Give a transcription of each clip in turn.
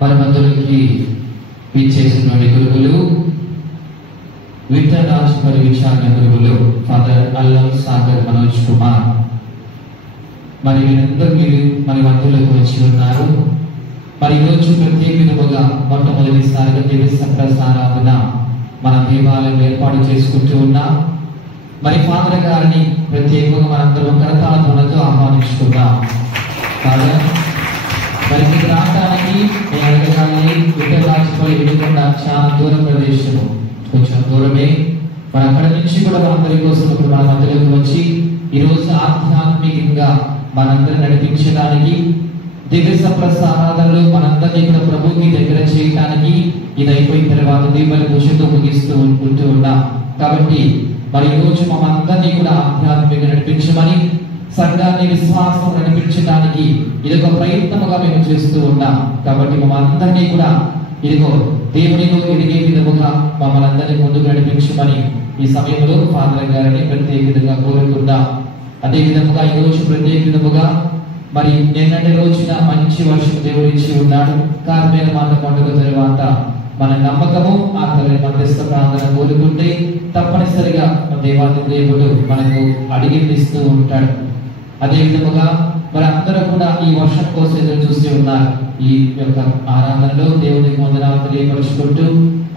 మన మధ్యలోకి విచ్చేసినటువంటి గురువులు విఠల్ రాజ్ గారి విచారణ గురువులు ఫాదర్ అల్లం సాగర్ మనోజ్ కుమార్. మరి వీరందరూ మీరు మన మధ్యలోకి వచ్చి ఉన్నారు. మరి ఈరోజు ప్రత్యేక విధముగా మొట్టమొదటిసారిగా దివ్య సప్రసారాధన మన దేవాలయం ఏర్పాటు చేసుకుంటూ ఉన్నాం. మరి ఫాదర్ గారిని ప్రత్యేకంగా మనందరం కరతాళధ్వనులతో ఆహ్వానించుకుందాం. ఫాదర్, మరి మీకు రావడానికి నేను అడగగానే విఠల్ రాజ్పల్లి వినకుండా చాలా దూరం ప్రదేశము, కొంచెం దూరమే. మరి అక్కడి నుంచి కూడా మనందరి కోసం ఇప్పుడు మన మధ్యలోకి వచ్చి ఈరోజు ఆధ్యాత్మికంగా మనందరిని నడిపించడానికి, దివ్య సప్రసారాధనలో మనందరినీ కూడా ప్రభువుకి దగ్గర చేయడానికి ఇది అయిపోయిన తర్వాత దీపాల పూజతో ముగిస్తూ ఉంటూ ఉన్నాం. కాబట్టి మరి ఈరోజు మనందరినీ కూడా ఆధ్యాత్మికంగా నడిపించమని, సంఘాన్ని విశ్వాసం నడిపించడానికి ఇదొక ప్రయత్నముగా మేము చేస్తూ ఉన్నాం. కాబట్టి మనందరినీ కూడా ఇదిగో దేవునిలో ఎదిగే విధముగా మమ్మల్ని అందరినీ ముందుకు నడిపించమని ఈ సమయంలో ఫాదర్ గారిని ప్రత్యేక విధంగా కోరుకుందాం. అదే విధముగా ఈ రోజు ప్రత్యేక విధముగా మరి నిన్నటి రోజున మంచి వర్షం దేవుడు ఇచ్చి ఉన్నాడు. కార్మేల మాత పండుగ తర్వాత మన నమ్మకము ఆ తల్లి మధ్యస్థ ప్రార్థన కోరుకుంటే తప్పనిసరిగా దేవాది దేవుడు మనకు అడిగింది ఇస్తూ ఉంటాడు. అదే విధముగా మరి అందరూ కూడా ఈ వర్షం కోసం ఎదురు చూస్తూ ఉన్నారు. ఈ యొక్క ఆరాధనలో దేవునికి వందనాలు తెలియపరుచుకుంటూ,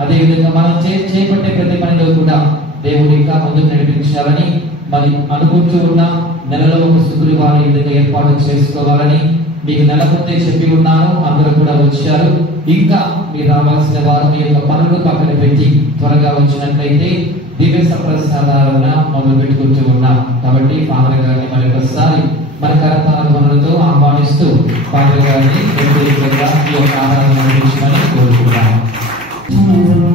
అదే విధంగా మనం చేపట్టే ప్రతి పనిలో కూడా దేవుడు ఇంకా ముందుకు నడిపించాలని మరి అనుకుంటూ ఉన్నాం. నెలలో ఒక శుక్రవారం ఈ విధంగా ఏర్పాటు చేసుకోవాలని మీకు నెల ముందే చెప్పి ఉన్నాను. అందరూ కూడా వచ్చారు. ఇంకా మీరు రావాల్సిన వారు మీ యొక్క పనులు పక్కన పెట్టి త్వరగా వచ్చినట్లయితే దివ్య సప్రసాదాలన మొదలు పెట్టుకుంటూ ఉన్నాం. కాబట్టి ఫాదర్ గారిని మరొకసారి మన కరతాళధ్వనులతో ఆహ్వానిస్తూ ఫాదర్ గారిని ప్రత్యేకంగా ఈ యొక్క ఆరాధన నడిపించమని కోరుకుంటున్నాం. Oh,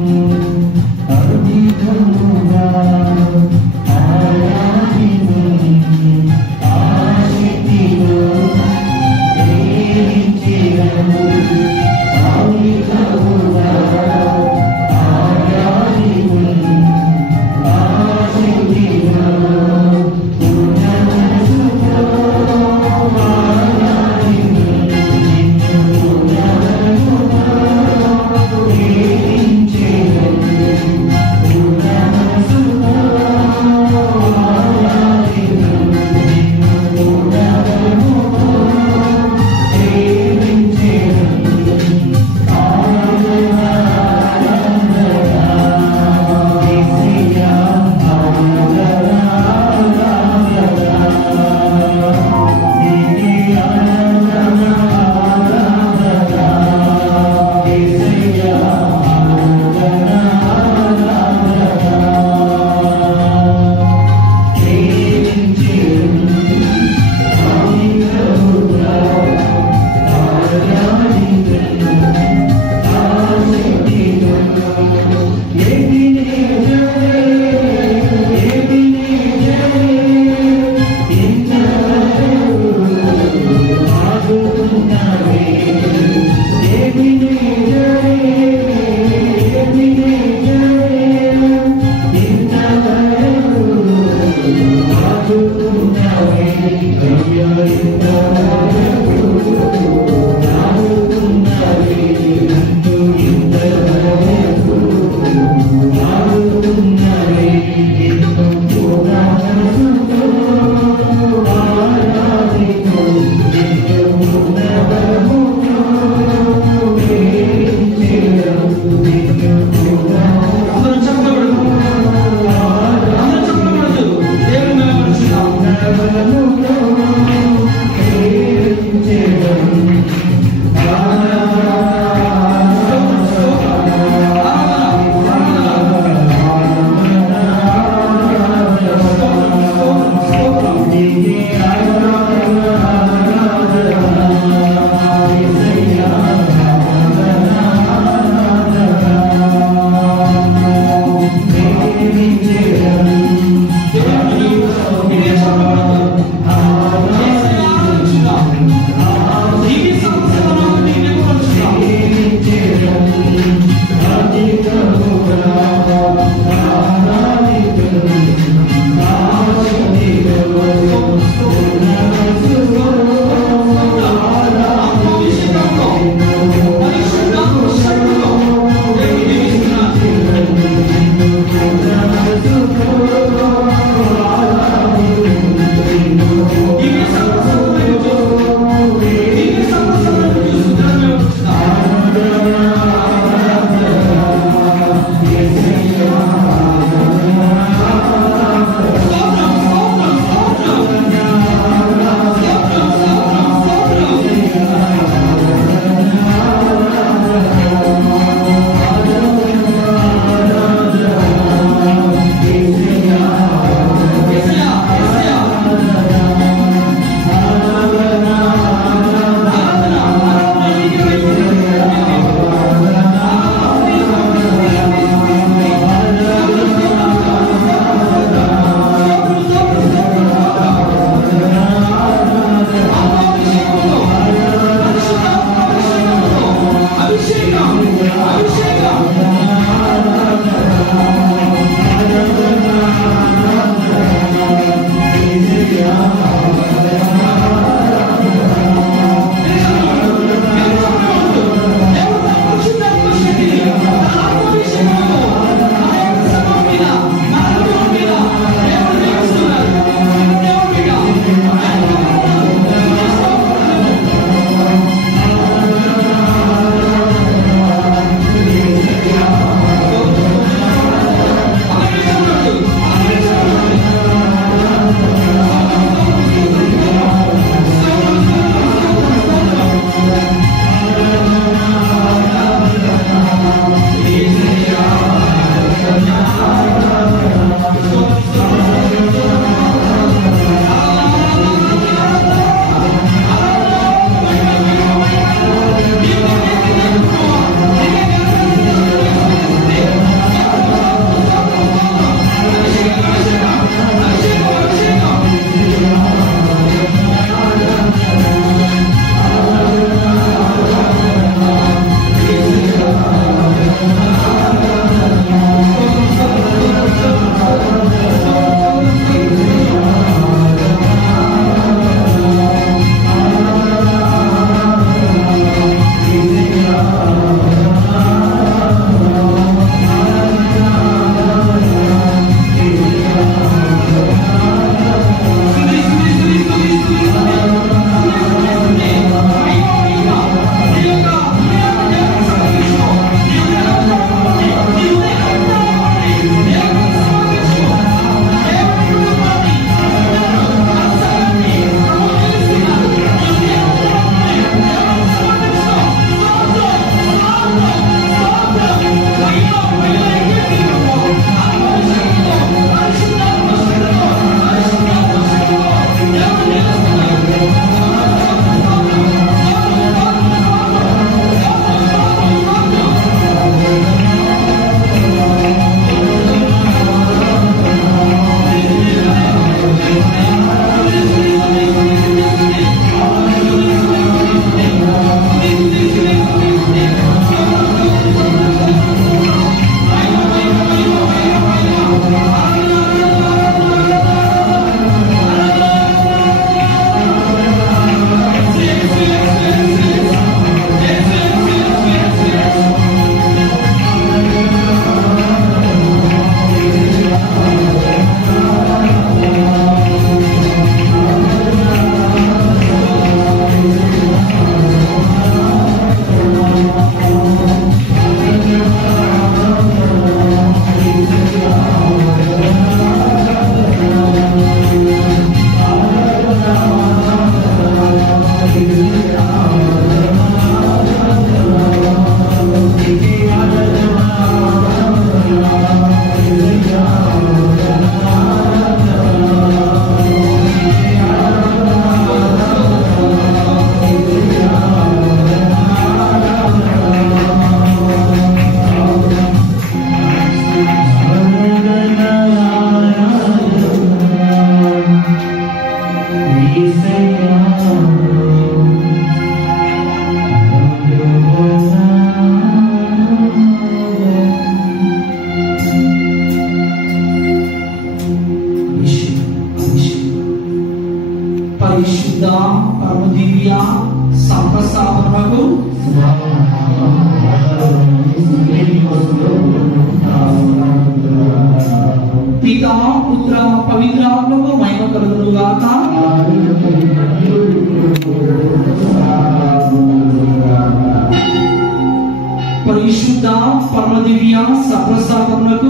పరిశుద్ధ పరమ దివ్య సప్రసాదములకు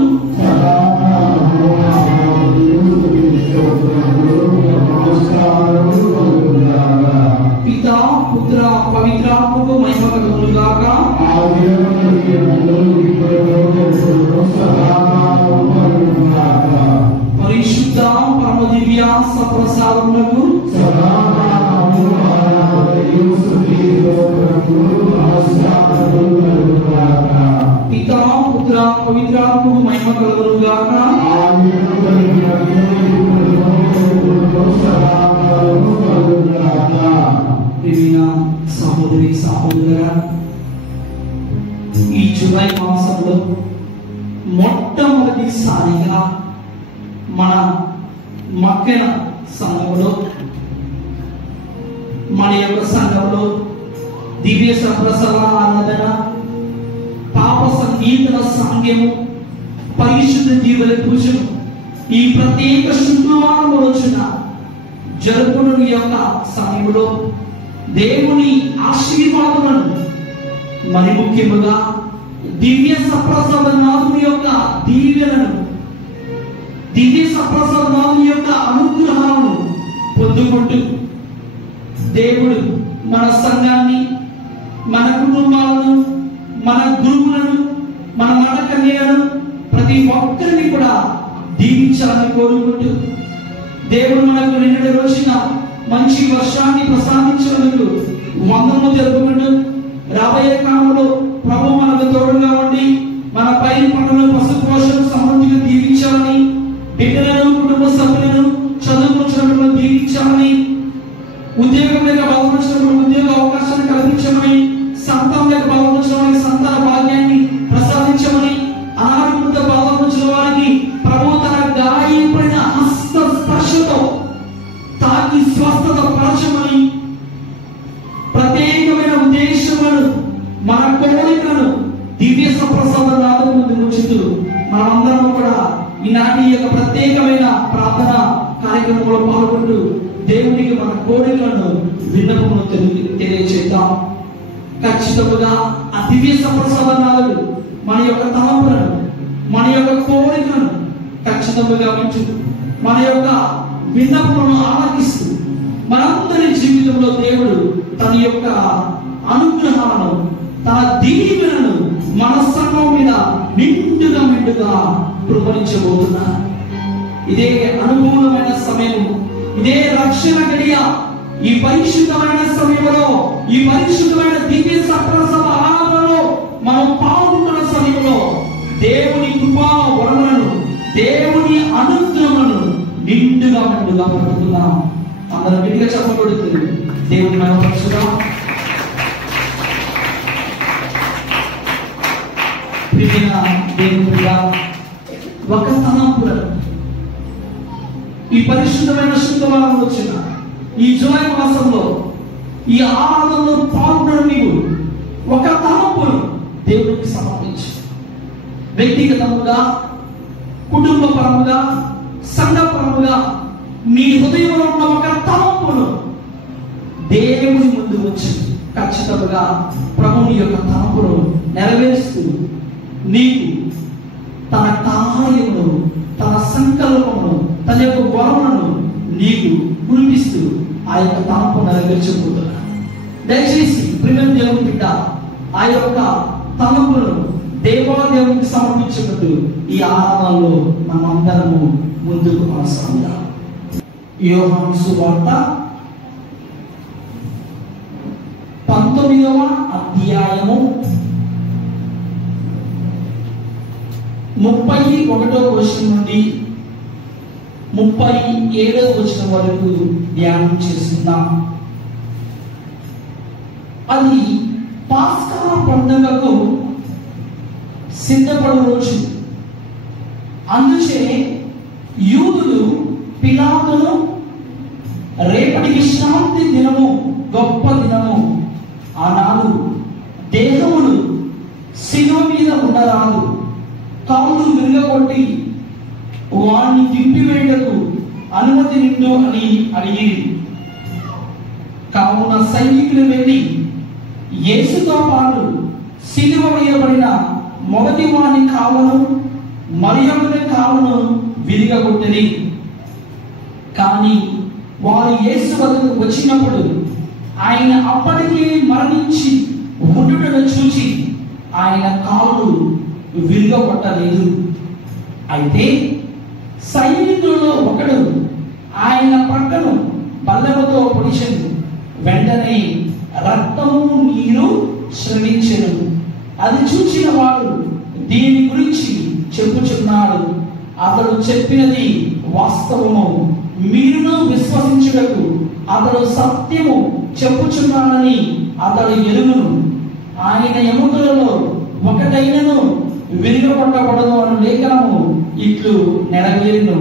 పితా పుత్ర పవిత్రాత్మకు మహిమ కలుగును గాక. పరిశుద్ధ పరమ దివ్య సప్రసాదములకు పితా పుత్ర పవిత్రాత్మకు మహిమ కలుగును గాక. సహోదరి సహోదరులారా, ఈ జూలై మాసంలో మొట్టమొదటిసారిగా మన మక్కెన సంఘంలో, మన యొక్క సంఘంలో దివ్య సప్రసాద ఆరాధన, పాప సంగీతన సాంగ్యము, పరిశుద్ధ జీవన పూజను ఈ ప్రత్యేక శుక్రవారం రోజున జరుపుకున్న యొక్క సమయంలో దేవుని ఆశీర్వాదములను, మరి ముఖ్యముగా దివ్య సప్రసాద నాథుని యొక్క దీవెనలను, దివ్య సప్రసాద నాథుని యొక్క అనుగ్రహాలను పొందుకుంటూ దేవుడు మన సంఘాన్ని, మన కుటుంబాలను, మన గురువులను, మన మత కన్యలను, ప్రతి ఒక్కరిని కూడా దీవించాలని కోరుకుంటూ దేవుడు మనకు నిన్నటి రోజున మంచి వర్షాన్ని ప్రసాదించినందుకు వందనము జరుపుకుంటూ రాబోయే కాలంలో ప్రభు మనకు తోడుగా ఉండి మన పై పంటలను పశు పోషణ సమృద్ధిగా దీవించాలని, బిడ్డలను కుటుంబ సభ్యులను చదువుకున్న దీవించాలని, ఉద్యోగం లేక బాధపరిచిన ఉద్యోగ అవకాశాన్ని కల్పించమని, సంతానం లేక బాధపరిచిన సంతాన భాగ్యాన్ని ప్రసాదించమని, అనారోగ్యంతో బాధపరిచిన వారికి ప్రభు తన గాయపడిన హస్త స్పర్శతో తాకి స్వస్థత పరచమని, ప్రత్యేకమైన ఉద్దేశములను, మన కోరికలను దివ్య సప్రసాద నాథుని ముందు ఉంచుతూ మనమందరం కూడా ఈనాటి యొక్క ప్రత్యేకమైన ప్రార్థన కార్యక్రమంలో పాల్గొంటూ దేవునికి మన కోరికలను విన్నపమును తెలియచేద్దాం. ఖచ్చితంగా ఆ దివ్య సప్రసాద నాథుడు మన యొక్క తలంపులను, మన యొక్క కోరికలను ఖచ్చితంగా ఉంచు, మన యొక్క విన్నపములను ఆలకిస్తూ మనందరి జీవితంలో దేవుడు తన యొక్క అనుగ్రహాలను, తన దీవెనలను మన సంఘం మీద నిండుగా కృపణించబోతున్నారు. ఇదే అనుకూలమైన సమయం, ఇదే రక్షణ గడియ, ఈ పరిశుద్ధమైన సమయంలో, ఈ పరిశుద్ధమైన దివ్య సప్రసాద ఆరాధనలో మనం పాల్గొన్న సమయంలో దేవుని కృపా వరములను, దేవుని అనుగ్రహములను నిండుగా పడుతున్నాం. అందరం గట్టిగా చెప్పబడుతుంది. దేవుని మహిమపరచుదాం. దేవునిగా ఒక తలంపులను ఈ పరిశుద్ధమైన శుక్రవారం వచ్చిన ఈ జూలై మాసంలో ఈ ఆరాధనలో పాల్గొనడం, నీవు ఒక తలంపును దేవునికి సమర్పించు. వ్యక్తిగతముగా, కుటుంబపరముగా, సంఘపరముగా నీ హృదయంలో ఉన్న ఒక తలంపును దేవుని ముందు వచ్చి ఖచ్చితంగా ప్రభుని యొక్క తలంపును నెరవేరుస్తూ నీకు తన కార్యమును, తన సంకల్పమును, తన యొక్క వరములను నీకు కురిపిస్తూ ఆ యొక్క తలంపు నెరవేర్చబోతున్నా. దయచేసి ప్రియమైన దేవుని బిడ్డ, ఆ యొక్క తలంపును దేవాదేవునికి సమర్పించుకుంటూ ఈ ఆరాధనలో మనమందరము ముందుకు కొనసాగుదాం. యోహాను సువార్త 19వ అధ్యాయము 31వ వచనం నుండి 37వ వచనం వరకు ధ్యానం చేస్తున్నాం. అది పాస్కా పండుగకు సిద్ధపడు రోజు. అందుచే యూదులు పిలాతును రేపటి విశ్రాంతి దినము, గొప్ప దినము, ఆనాడు దేహములు శిలువ మీద ఉండరాదు, కాళ్ళు విరగొట్టి వాణ్ణి దింపివేయటకు అనుమతి నిండు అని అడిగి, కావున సైనికులు వెళ్ళి యేసుతో పాటు సిలువ వేయబడిన మొదటి వాని కావును మరియమ్మని కావును విరిగగొట్టిరి. కానీ వారు యేసు వద్దకు వచ్చినప్పుడు ఆయన అప్పటికే మరణించి ఉండుటను చూచి ఆయన కాళ్ళు విరిగగొట్టలేదు. అయితే సైనికులలో ఒకడు ఆయన పక్కను బల్లెముతో పొడిచెను. వెంటనే రక్తము నీరు శ్రమించెను. అది చూచిన వాడు దీని గురించి చెప్పుచున్నాడు, అతడు చెప్పినది వాస్తవము, మీరును విశ్వసించుటకు అతడు సత్యము చెప్పుచున్నాడని అతడు ఎరుగును. ఆయన ఎముకలలో ఒకటైనను విరిగొట్టబడదు అను లేఖనము ఇట్లు నెరవేరును.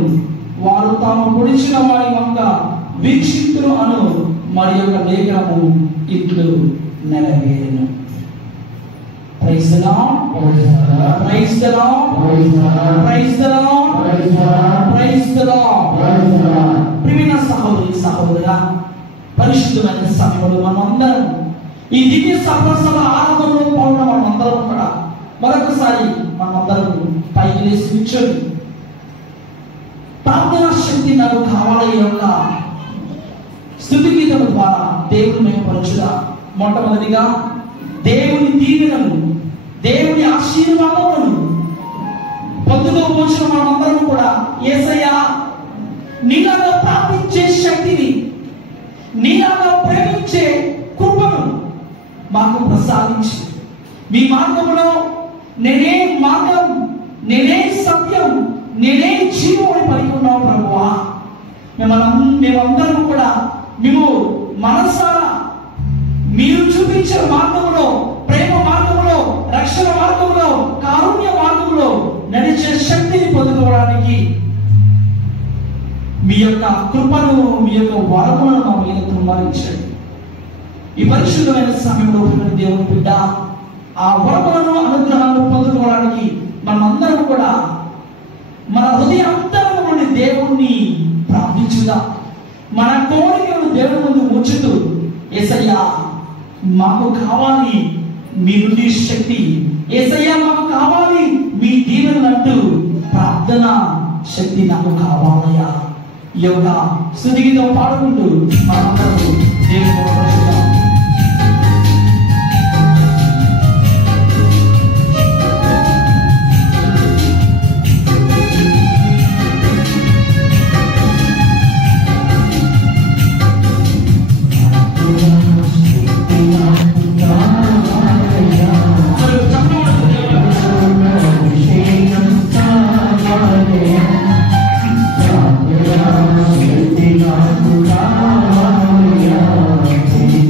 వారు తాము పొడిచిన వారి వంక వీక్షితులు అను మరి యొక్క లేఖనము ఇట్లు నెరవేరును. Praise the lord, praise the lord, praise the lord, praise the lord. ప్రియమైన సహోదరి సహోదరా, పరిశుద్ధమైన సమయంలో మనమందరం ఈ దివ్య సభ ఆరాధనలో పాల్గొన్న మనమందరం కూడా మరొకసారి మనమందరం పైకి లేచి కూర్చొని ప్రార్థనా శక్తి నాకు కావాలి యొక్క స్తుతి గీతల ద్వారా దేవుని మేలుపరచుదా. మొట్టమొదటిగా దేవుని దీవెనను, దేవుని ఆశీర్వాదములను పొందుకోవచ్చిన మనమందరం కూడా యేసయ్యా నీలాగా ప్రార్థించే శక్తిని, నీలాగా ప్రేమించే కృపను మాకు ప్రసాదించి, మీ మార్గంలో నేనే మార్గం, నేనే సత్యం, నేనే జీవం అని పలికి ఉన్నావు ప్రభువా. మేమందరం కూడా మేము మనసారా మీరు చూపించిన మార్గంలో, ప్రేమ మార్గంలో, రక్షణ మార్గంలో, కారుణ్య మార్గంలో నడిచే శక్తిని పొందుకోవడానికి మీ యొక్క కృపను, మీ యొక్క వరములను మా మీద కుమ్మరించండి. ఈ పరిశుద్ధమైన సమయంలో దేవుని బిడ్డ ఆ వరములను, అనుగ్రహాలను పొందుకోవడానికి మనమందరం కూడా మన హృదయాంతరంలో నుండి దేవుణ్ణి ప్రార్థించుదా. మన కోరికలను దేవుని ముందు ఉంచుతూ యేసయ్యా మాకు కావాలి మీ నుండి శక్తి, యేసయ్యా మాకు కావాలి మీ దీవెనలు అంటూ ప్రార్థన శక్తి నాకు కావాలయ్యా. ఈ యొక్క స్తుతితో పాడుకుంటూ మనందరూ దేవుని పరిశుద్ధ Yeah.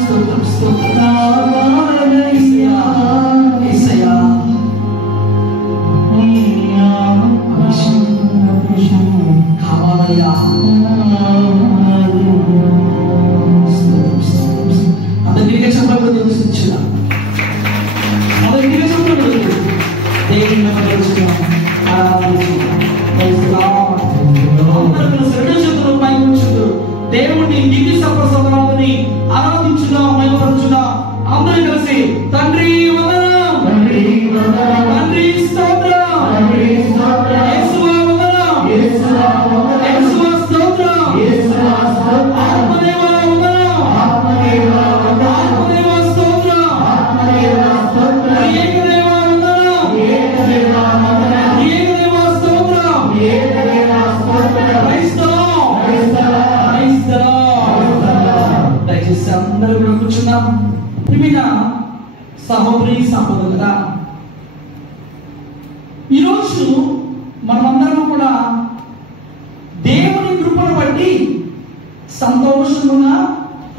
స్తోత్రం స్తోత్రం యేసయ్యా కావాలయ్యా. అందరికీ చెప్పడం తెలిసిన అందరికీ చెప్పడం దేవుని దేవుని దివ్య సప్రసాదాలని ఆరాధించుదాం, మహిమపరచుదాం. అందరూ కలిసి తండ్రి వందనం, తండ్రి స్తోత్రం, యేసువా వందనం, యేసువా స్తోత్రం, ఆత్మదేవా వందనం, ఆత్మదేవా స్తోత్రం, ఏకదేవా వందనం, ఏకదేవా స్తోత్రం. దయచేసి అందరూ కూడా కూర్చున్నాం. ప్రియమైన సహోదరి సహోదరుడా, ఈరోజు మనమందరం కూడా దేవుని కృపను బట్టి సంతోషముగా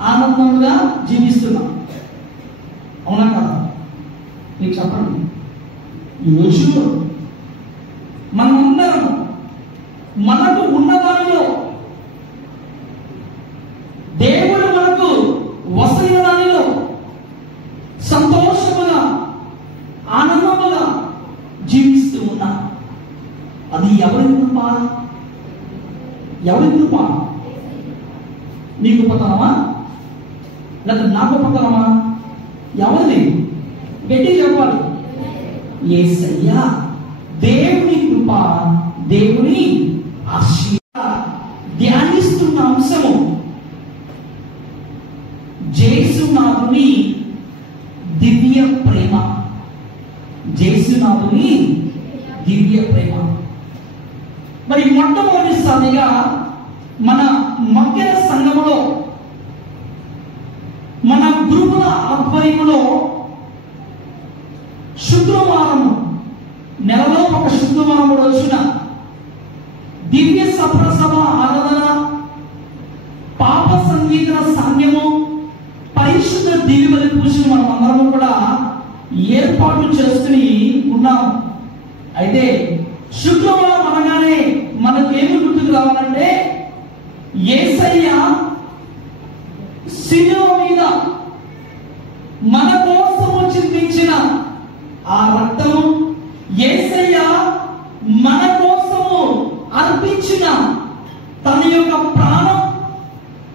ఆనందంగా జీవిస్తున్నాం. అవునా కదా? మీకు చెప్పండి, ఈరోజు మనమందరం మనకు ఉన్నదానిలో దేవుడు మనకు వసైన దానిలో సంతోషముగా ఆనందముగా జీవిస్తూ ఉన్నా. అది ఎవరి కృప? ఎవరి కృప? నీ గొప్పతనమా లేదా నా గొప్పతనమా? ఎవరిది? గట్టి చెప్పాలి. యేసయ్యా, దేవుని కృప, దేవుని ఆశీర్వాదం. ధ్యానిస్తున్న అంశము యేసునాథుని దివ్య ప్రేమ. యేసునాథుని దివ్య ప్రేమ. మరి మొట్టమొదటిసారిగా మన మధ్య సంఘములో, మన గురువుల ఆధ్వర్యంలో శుక్రవారం, నెలలో ఒక శుక్రవారం రోజున దివ్య సప్రసభ ఆరాధన, పాప సంగీతన సాంగ్యము, పరిశుద్ధ దివ్య బలి పూజలు మనం అందరము కూడా ఏర్పాటు చేసుకుని ఉన్నాం. అయితే శుక్రవారం అనగానే మనకు ఏమి గుర్తుకు రావాలంటే, యేసయ్య శిలువ మీద మన కోసము చిందించిన ఆ రక్తము, యేసయ్య మన కోసము అర్పించిన తన యొక్క ప్రాణం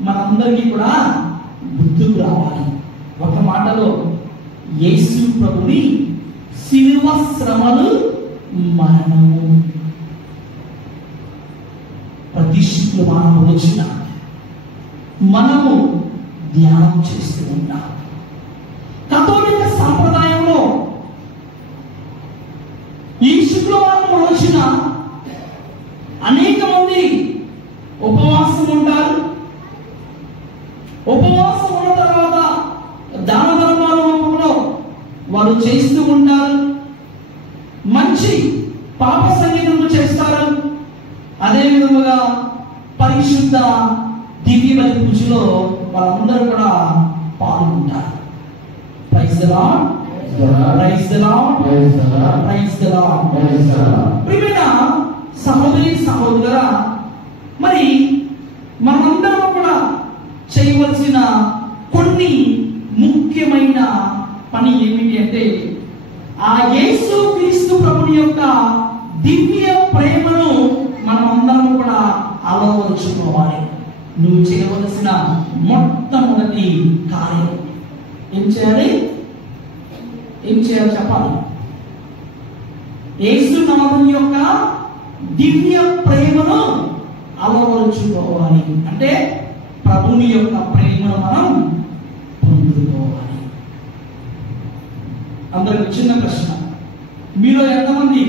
మనందరికీ కూడా గుర్తుకు రావాలి. ఒక మాటలో యేసు ప్రభుని శిలువ శ్రమలు, మరణము. ప్రతి శుక్రవారం రోజున మనము ధ్యానం చేస్తూ ఉంటాం. కథోలిక సాంప్రదాయంలో ఈ శుక్రవారం రోజున అనేక మంది ఉపవాసం ఉంటారు. ఉపవాసం ఉన్న తర్వాత దాన ధర్మాల రూపంలో వారు చేస్తూ ఉంటారు. మంచి పాప సంగీతము చేస్తారు. అదే విధముగా పరిశుద్ధ దివ్య బలి పూజలో వారందరూ కూడా పాల్గొంటారు. Praise the lord, praise the lord, praise the lord. ప్రియమైన సహోదరి సహోదరులారా, మరి మనమందరం కూడా చేయవలసిన కొన్ని ముఖ్యమైన పని ఏమిటి అంటే, ఆ యేసు క్రీస్తు ప్రభుని యొక్క దివ్య ప్రేమను మనం అందరం కూడా అలవరుచుకోవాలి. నువ్వు చేయవలసిన మొట్టమొదటి కార్యం ఏం చేయాలి? ఏం చేయాలి చెప్పాలి. యేసునాథుని యొక్క దివ్య ప్రేమను అలవరుచుకోవాలి. అంటే ప్రభుని యొక్క ప్రేమను మనం పొందుకోవాలి. అందరికి చిన్న ప్రశ్న, మీలో ఎంతమంది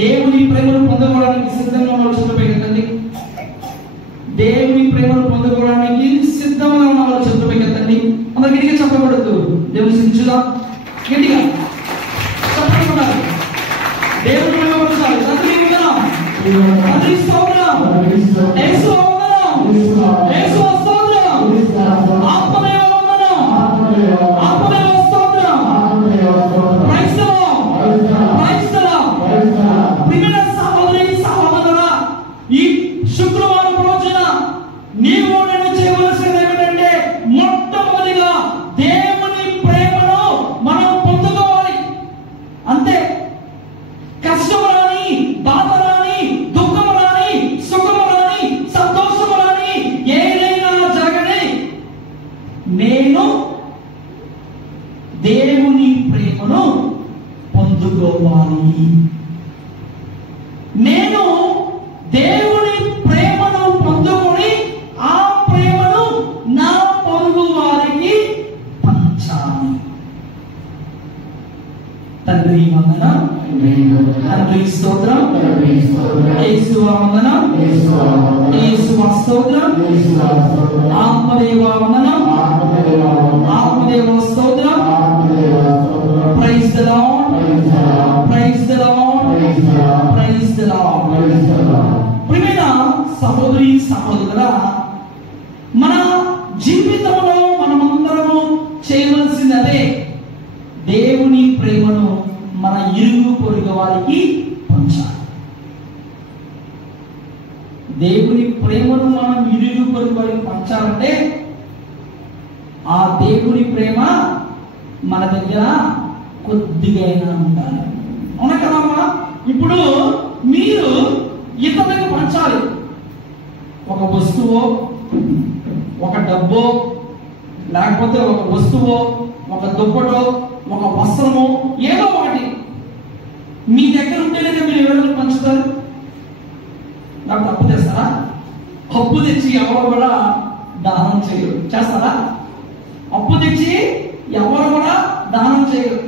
దేవుని ప్రేమను పొందుకోవడానికి సిద్ధంగా ఉన్న వాళ్ళు చేతులపైకెత్తండి. దేవుని ప్రేమను పొందుకోవడానికి సిద్ధంగా ఉన్న వాళ్ళు చేతులపైకెత్తండి. అందరు గట్టిగా చెప్పకూడదు. దేవుని సించుదా గట్టిగా చెప్పకూడదు. దేవుని ప్రేమ పొందాలి. తండ్రి వందనం, తండ్రి స్తోత్రం, యేసు వందనం, నీవు నేను చేయవలసింది ఏమిటంటే మొట్టమొదటిగా దేవుని ప్రేమను మనం పొందుకోవాలి. అంతే. కష్టం రాని, బాధ రాని, దుఃఖం రాని, సుఖం రాని, సంతోషం రాని, ఏదైనా జరగని, నేను దేవుని ప్రేమను పొందుకోవాలి. నేను దేవుని ప్రేమను పొందుకొని ఆ ప్రేమను నా పొరుగు వారికి పంచాలి. తండ్రి వందనం, తండ్రి స్తోత్రం, యేసు వందనం, యేసు స్తోత్రం, ఆత్మదేవ వందనం, ఆత్మదేవ స్తోత్రం. Praise the lord, praise the lord, praise the lord. ప్రియమైన సహోదరి సహోదరుడా, మన జీవితంలో మనమందరము చేయవలసింది అదే. దేవుని ప్రేమను మన ఇరుగు పొరుగు వారికి పంచాలి. దేవుని ప్రేమను మనం ఇరుగు పొరుగు వారికి పంచాలంటే ఆ దేవుని ప్రేమ మన దగ్గర కొద్దిగా ఉండాలి. అవునా కదమ్మా? ఇప్పుడు మీరు ఇతరులకు పంచాలి. ఒక వస్తువో, ఒక డబ్బో, లేకపోతే ఒక వస్తువో, ఒక దుప్పటో, ఒక వస్త్రమో, ఏదో ఒకటి మీ దగ్గర ఉంటేనే మీరు ఎవరికి పంచుతారు? నాకు అప్పు తెస్తారా? అప్పు తెచ్చి ఎవరు కూడా దానం చేయరు. చేస్తారా? అప్పు తెచ్చి ఎవరు కూడా దానం చేయరు.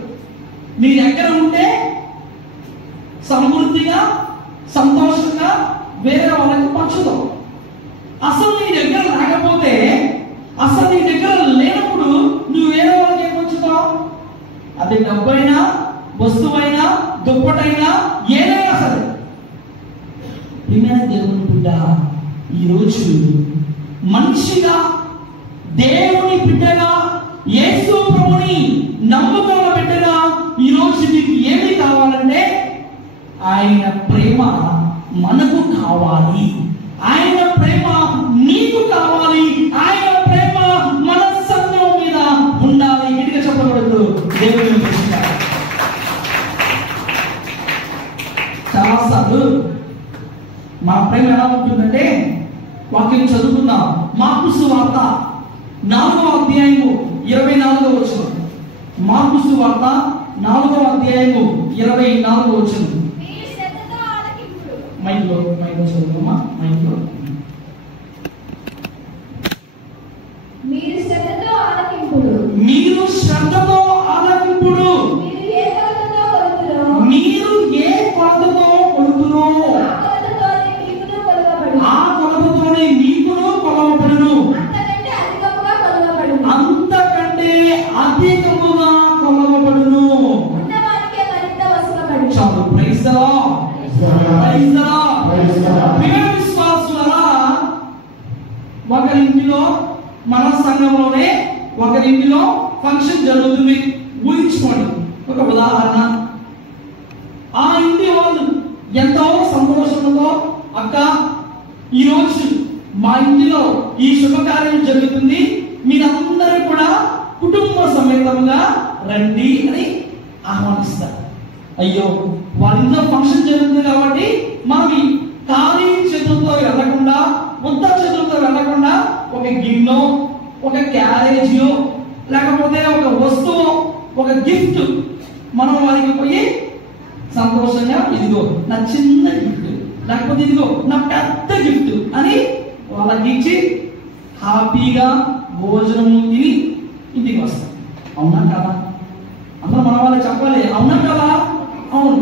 మీ దగ్గర ఉంటే సమృద్ధిగా, సంతోషంగా వేరే వాళ్ళకి పంచుతాం. అసలు నీ దగ్గర లేకపోతే, అసలు నీ దగ్గర లేనప్పుడు నువ్వు వేరే వాళ్ళకి ఏం పంచుతావు? అది డబ్బైనా, వస్తువైనా, దుప్పటైనా, ఏదైనా సరే. ప్రియమైన దేవుని బిడ్డ, ఈరోజు మనిషిగా, దేవుని బిడ్డగా, యేసు ప్రభుని నమ్ముకున్న బిడ్డగా ఈరోజు నీకు ఏమి కావాలంటే ఆయన ప్రేమ మనకు కావాలి. ఆయన ప్రేమ నీకు కావాలి. ఆయన ప్రేమ మన సంఘం మీద ఉండాలి. గట్టిగా చెప్పకూడదు. దేవుని చాలాసార్లు మా ప్రేమ ఎలా ఉంటుందంటే, వాక్యం చదువుకుందాం. మార్కు సువార్త 4వ అధ్యాయము 24వ వచనం. మార్కు సువార్త 4వ అధ్యాయము 24వ వచనం. మైక్లో చదువుకోమా. మైక్లో మీరు శ్రద్ధతో ఆలకింపుడు, మీరు శ్రద్ధతో ఆలకింపుడు, మీరు ఏ కొలతతో కొలుతురో ఆ కొలతతోనే మీకును కొలవబడును, అంతకంటే అధికముగా కొలవబడును. చాలు. Praise the lord, praise the Lord. ప్రియ విశ్వాసులారా, ఒకరింటిలో, మన సంఘంలోనే ఒకరింటిలో ఫంక్షన్ జరుగుతుంది. ఊహించుకోండి. ఒక ఉదాహరణ, ఆ ఇంటి వాళ్ళు ఎంతో సంతోషంతో, అక్క ఈరోజు మా ఇంటిలో ఈ శుభకార్యం జరుగుతుంది, మీరందరూ కూడా కుటుంబ సమేతంగా రండి అని ఆహ్వానిస్తారు. అయ్యో, వాళ్ళ ఇంట్లో ఫంక్షన్ జరుగుతుంది కాబట్టి మనం ఖాళీ చేతులతో వెళ్ళకుండా, ఉత్త చేతులతో వెళ్ళకుండా ఒక గిన్నె, ఒక క్యారేజీ, లేకపోతే ఒక వస్తువు, ఒక గిఫ్ట్ మనం వారికి పోయి సంతోషంగా, ఇదిగో నా చిన్న గిఫ్ట్, లేకపోతే ఇదిగో నా పెద్ద గిఫ్ట్ అని వాళ్ళకి ఇచ్చి హ్యాపీగా భోజనం తిని ఇంటికి వస్తాం. అవునా కదా? అందరూ మన వాళ్ళకి చెప్పాలి. అవునా కదా? అవును.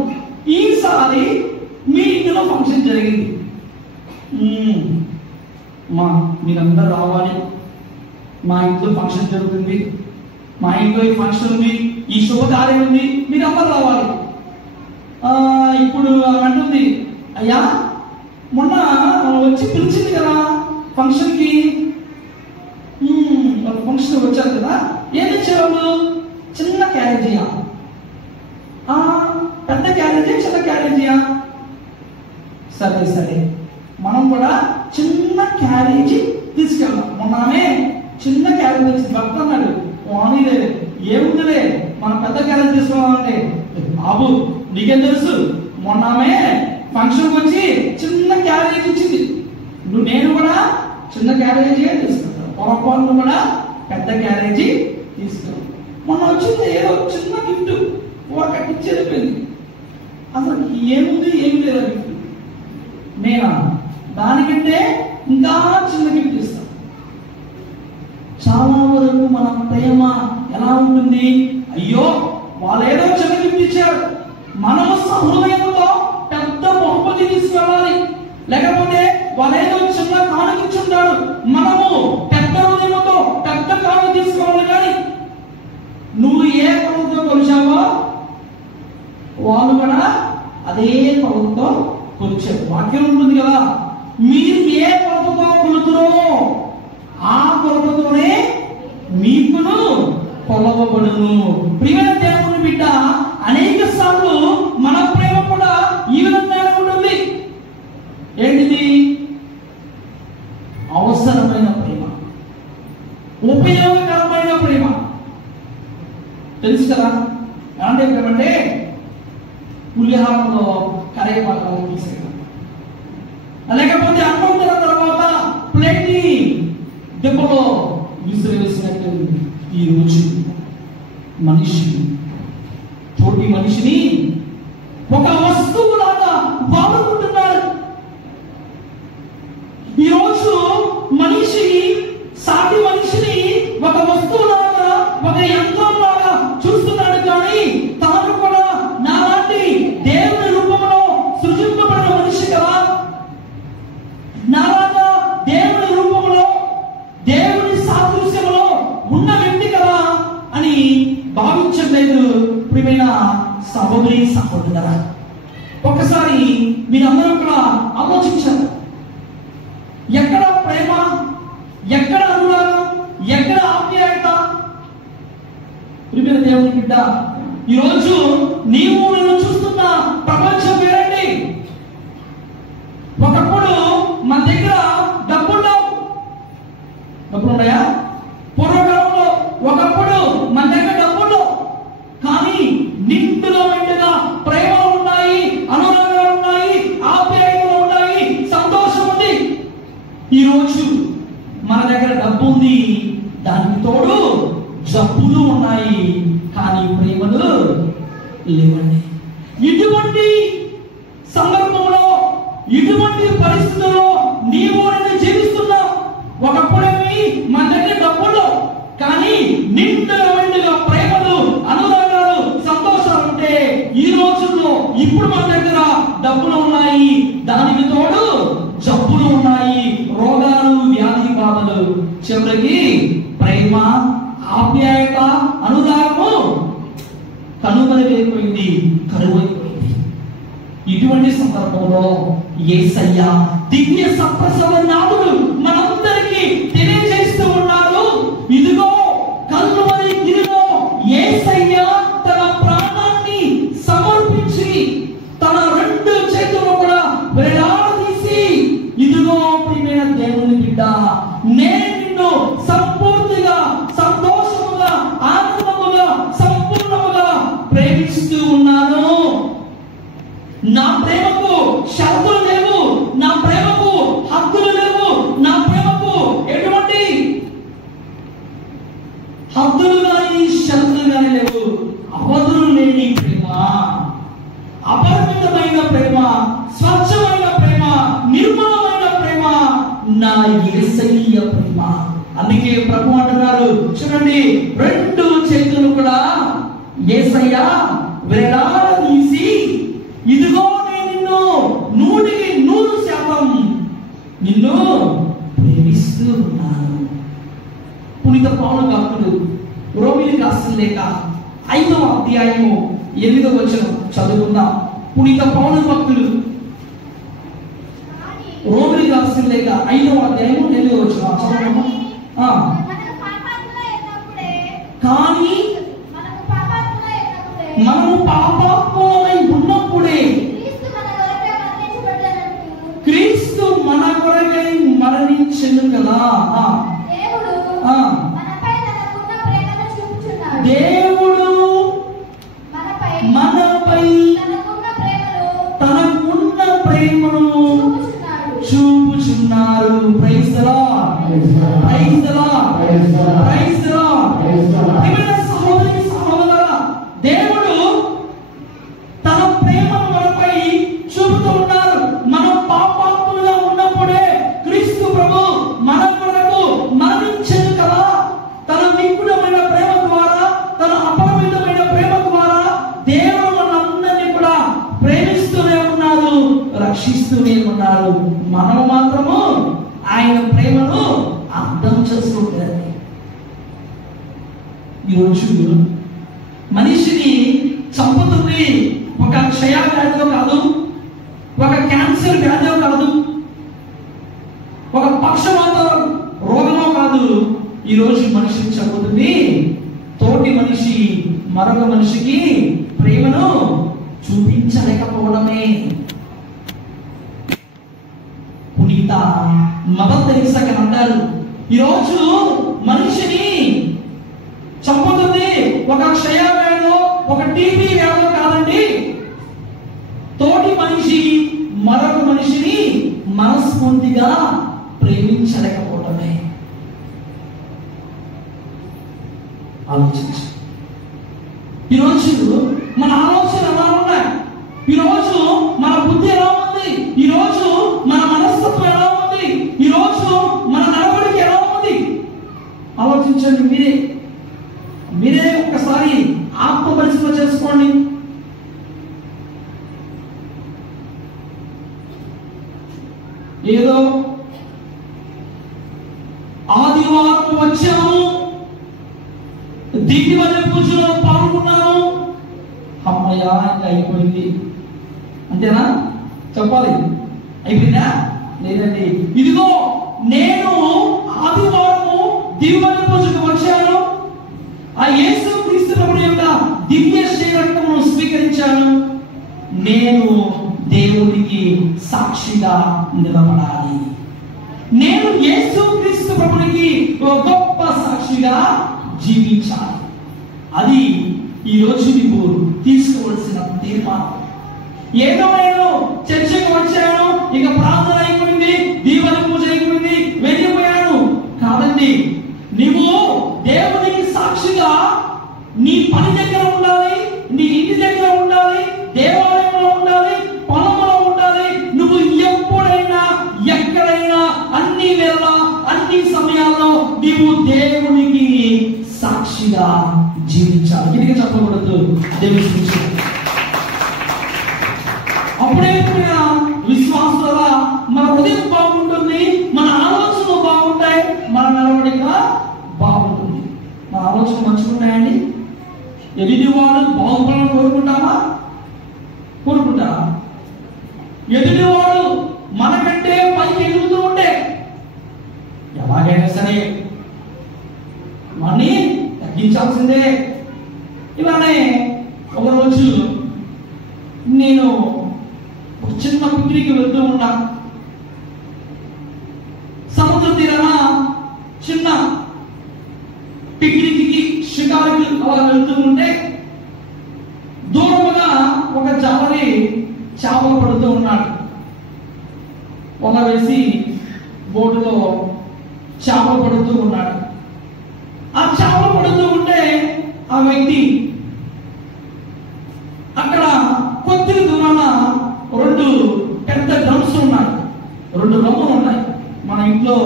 ఈసారి మీ ఇంటిలో ఫంక్షన్ జరిగింది. మీరందరూ రావాలి, మా ఇంట్లో ఫంక్షన్ జరుగుతుంది, మా ఇంట్లో ఈ ఫంక్షన్ ఉంది, ఈ శుభకార్యం ఉంది, మీరందరూ రావాలి. ఇప్పుడు అంటుంది, అయ్యా మొన్న వచ్చి పిలిచింది కదా ఫంక్షన్కి, ఫంక్షన్ వచ్చారు కదా, ఏం ఇచ్చేవాళ్ళు? చిన్న క్యారేజీయా, పెద్ద క్యారేజీ, చిన్న క్యారేజీయా? సరే సరే, మనం కూడా చిన్న క్యారేజీ తీసుకెళ్దాం. మొన్ననే చిన్న క్యారేజ్ వచ్చింది. భర్త అన్నాడు, వాణిలే ఏముందిలే మనం పెద్ద క్యారేజ్ తీసుకోవాలంటే, బాబు నీకేం తెలుసు, మొన్నమే ఫంక్షన్కి వచ్చి చిన్న క్యారేజ్ ఇచ్చింది, నేను కూడా చిన్న క్యారేజీ తీసుకెళ్తాను, పొరపాటు కూడా పెద్ద క్యారేజీ తీసుకెళ్తాను. మొన్న వచ్చింది ఏదో చిన్న గిఫ్ట్, ఒకటి ఇచ్చేది, అసలు ఏముంది ఏమి లేదు గిఫ్ట్. నేనా దానికంటే ఇంకా చిన్న గిఫ్ట్ ఇస్తాను. చాలా వరకు మన ప్రేమ ఎలా ఉంటుంది, అయ్యో వాళ్ళు ఏదో చిన్న గిఫ్ట్ ఇచ్చారు, మనము సహృదయంతో పెద్ద బహుమతి తీసుకెళ్ళాలి, లేకపోతే వాళ్ళు ఏదో చిన్న కానుక ఇచ్చుంటారు, మనము పెద్ద హృదయంతో పెద్ద కానుక తీసుకోవాలి. కానీ నువ్వు ఏ కొలతతో కొలిచావో వాళ్ళు కూడా అదే కొలతతో కొలిచారు. వాక్యం ఉంటుంది కదా, మీరు ఏ కొలతతో కొలుతురో ఆ కొలతతోనే మీకును కొలవబడును. ప్రియమైన దేవుని బిడ్డ, అనేక సార్లు మన ప్రేమ కూడా ఈ విధంగా ఉంటుంది. ఏంటిది? అవసరమైన ప్రేమ, ఉపయోగకరమైన ప్రేమ. తెలుసు కదా ఎలాంటి ప్రేమ అంటే, పులిహారంలో కరేపాకు తీసుకెళ్ళాం, లేకపోతే అన్నం తిన్న తర్వాత ప్లేట్ ని దెబ్బలో విసిరేసినట్టు ఈ రోజు మనిషి తోటి మనిషిని ఒక వస్తువులాగా వాడుకుంటున్నాడు. ఈరోజు మనిషి సాటి మనిషిని ఒక వస్తువులాగా, ఒక యంత్రంలాగా చూస్తున్నాడు. కానీ తాను కూడా నాలాంటి దేవుని రూపంలో సృజింపబడిన మనిషి కదా, నాలాగా దేవుని రూపంలో దేవుని సాదృశ్యంలో ఉన్న వ్యక్తి కదా అని భావించలేదు. ప్రియమైన సహోదరి సహోదరులారా, ఒకసారి మీరందరూ కూడా ఆలోచించారు, ఎక్కడ ప్రేమ, ఎక్కడ అనురాగం, ఎక్కడ ఆప్యాయత? ప్రియమైన దేవుని బిడ్డ, ఈరోజు నీవు నేను చూస్తున్న ప్రపంచం వేరండి. ఒకప్పుడు మన దగ్గర డబ్బులు ఉన్నాయా? పూర్వకాలంలో ఒకప్పుడు మన దగ్గర డబ్బులు, కానీ నిండుగా మెండుగా ప్రేమలు ఉన్నాయి, అనురాగాలు ఉన్నాయి, ఆప్యాయతలు ఉన్నాయి, సంతోషం ఉంది. ఈరోజు మన దగ్గర డబ్బు ఉంది, దానికి తోడు జబ్బులు ఉన్నాయి, కానీ ప్రేమలు లేవండి. ఇటువంటి సందర్భంలో, ఇటువంటి పరిస్థితుల్లో నీవు నేను జీవిస్తున్నా. ఒకప్పుడేమి మన దగ్గర డబ్బులు, కానీ నిండుగా మెండుగా ప్రేమలు, అనురాగాలు, సంతోషాలు ఉంటే, ఈ రోజుల్లో ఇప్పుడు మన దగ్గర డబ్బులు ఉన్నాయి, దానికి తోడు జబ్బులు ఉన్నాయి, రోగాలు, వ్యాధి బాధలు, చివరికి ప్రేమ, ఆప్యాయత, అనురాగము కనుమరుగైపోయింది, కరువైపోయింది. ఇటువంటి సందర్భంలో యేసయ్య దివ్య సప్రసవ నాథుడు మనందరికీ తెలియజేస్తూ ఉన్నారు, ఇదిగో కల్వరి గిరిలో యేసయ్య తన ప్రాణాన్ని సమర్పించి తన రెండు చేతులు కూడా వేలాడదీసి, ఇదిగో ప్రియమైన దేవుని బిడ్డ, నేను నిన్ను సంపూర్తిగా, సంతోషముగా, ఆనందముగా, సంపూర్ణముగా ప్రేమిస్తూ ఉన్నాను. నా ప్రేమకు షరతులు లేవు, నా ప్రేమకు హద్దులు లేవు, నా ప్రేమకు ఎటువంటి హద్దులు కానీ షరతులు కానీ లేవు. అవధులు లేని ప్రేమ, అపరిమితమైన ప్రేమ, స్వచ్ఛమైన ప్రేమ, నిర్మలమైన ప్రేమ నా యేసయ్య ప్రేమ. అందుకే ప్రభు అంటున్నారు, చూడండి, రెండు చేతులు కూడా యేసయ్య వేలాడదీసి, ఇదిగో నేను నిన్ను 100% నిన్ను ప్రేమిస్తూ ఉన్నాను. పునీత పౌలు భక్తుడు రోమీయులకు రాసిన లేఖ 5వ అధ్యాయము 8వ వచనం చదువుకుందాం. పునీత పౌలు భక్తుడు రోమీయులకు రాసిన లేఖ 5వ అధ్యాయము 8వ వచనం చదువుకుందాం. కానీ మనము పాపాత్ములమై ఉన్నప్పుడే క్రీస్తు మన కొరకై మరణించి praise the lord, praise the lord. ప్రియమైన సహోదరి సహోదరులారా, దేవుడు తన ప్రేమను మనపై చూపుతూ ఉన్నారు. మనం పాపాత్ములుగా ఉన్నప్పుడే క్రీస్తు ప్రభు మన కొరకు మరణించాడు కదా. తన విపులమైన ప్రేమ ద్వారా, తన అపరిమితమైన ప్రేమ ద్వారా దేవుడు మనందరినీ కూడా ప్రేమిస్తూనే ఉన్నారు, రక్షిస్తూనే ఉన్నారు. మనం మాత్రము ఆయన ప్రేమను అర్థం చేసుకోలేదు. ఈరోజు మనిషిని చంపుతుంది ఒక క్షయ వ్యాధిలో కాదు, ఒక క్యాన్సర్ వ్యాధిలో కాదు, ఒక పక్షవాత రోగమో కాదు. ఈరోజు మనిషిని చంపుతుంది తోటి మనిషి మరొక మనిషికి ప్రేమను చూపించలేకపోవడమే. పునీత మదర్ తెరీసా గారు అంటారు, ఈరోజు మనిషిని చంపుతుంది ఒక క్షయ వ్యాధో, ఒక టీబీ వ్యాధో కాదండి, తోటి మనిషి మరొక మనిషిని మనస్ఫూర్తిగా ప్రేమించలేకపోవడమే. ఆలోచించు. ఈరోజు మన ఆలోచన ఎలా ఉన్నాయి? ఈరోజు మన బుద్ధి ఎలా ఉంది? ఈరోజు మన మనస్తత్వం ఎలా ఉంది? ఈరోజు మన నడవడికి ఎలా ఉంది? ఆలోచించండి. మీరే ఒక్కసారి ఆత్మ పరిశీలన చేసుకోండి. ఏదో ఆదివారం వచ్చాము, దివ్యమైన పూజలో పాల్గొన్నాను, అమ్మయ్యా ఇంకా అయిపోయింది అంతేనా? చెప్పాలి అయిపోయిందా? లేదండి. ఇదిగో నేను ఆదివారము దివ్యమైన పూజకు వచ్చాను, ఆ యేసు క్రీస్తు ప్రభువు యొక్క దివ్య శరీరమును స్వీకరించాను, నేను దేవునికి సాక్షిగా నిలబడాలి. నేను యేసు క్రీస్తు ప్రభువునికి ఒక గొప్ప సాక్షిగా జీవించాలి. అది ఈరోజు నీవు తీసుకోవలసిన తీర్మానం. ఏదో నేను చర్చకు వచ్చాను, ఇక ప్రార్థన అయిపోయింది, దీవెన పూజ అయిపోయింది, వెళ్ళిపోయాను కాదండి. నీవు దేవునికి సాక్షిగా నీ పని దగ్గర ఉండాలి, నీ ఇంటి దగ్గర ఉండాలి, దేవాలయంలో ఉండాలి, పొలంలో ఉండాలి. నువ్వు ఎప్పుడైనా ఎక్కడైనా అన్ని వేళ అన్ని సమయాల్లో నీవు దేవునికి సాక్షిగా జీవించాలి. ఇది చెప్పకూడదు. దేవుని అప్పుడే విశ్వాసుల మన హృదయం బాగుంటుంది, మన ఆలోచనలు బాగుంటాయి, మన నడవడిక బాగుంటుంది. మన ఆలోచనలు మంచిగా ఉంటాయండి. ఎదుటి వాడు బాగుపడాలని కోరుకుంటామా? కోరుకుంటారా? ఎదుటి వాడు మనకంటే పైకి ఎదుగుతూ ఉంటే ఎలాగైనా సరే వాడిని తగ్గించాల్సిందే. ఇలానే ఒకరోజు నేను ఒక చిన్న పిక్నిక్ వెళ్తూ ఉన్నా. సముద్ర తీరాన చిన్న పిక్నిక్ కి షికారుకి అలా వెళ్తూ ఉంటే దూరముగా ఒక జాలరి చేపలు పడుతూ ఉన్నాడు. వల వేసి బోటులో చేపలు పడుతూ ఉన్నాడు. ఆ చేపలు పడుతూ ఉంటే ఆ వ్యక్తి అక్కడ కొద్ది దూరాన రెండు పెద్ద డ్రమ్స్ ఉన్నాయి, రెండు రమ్ములు ఉన్నాయి, మన ఇంట్లో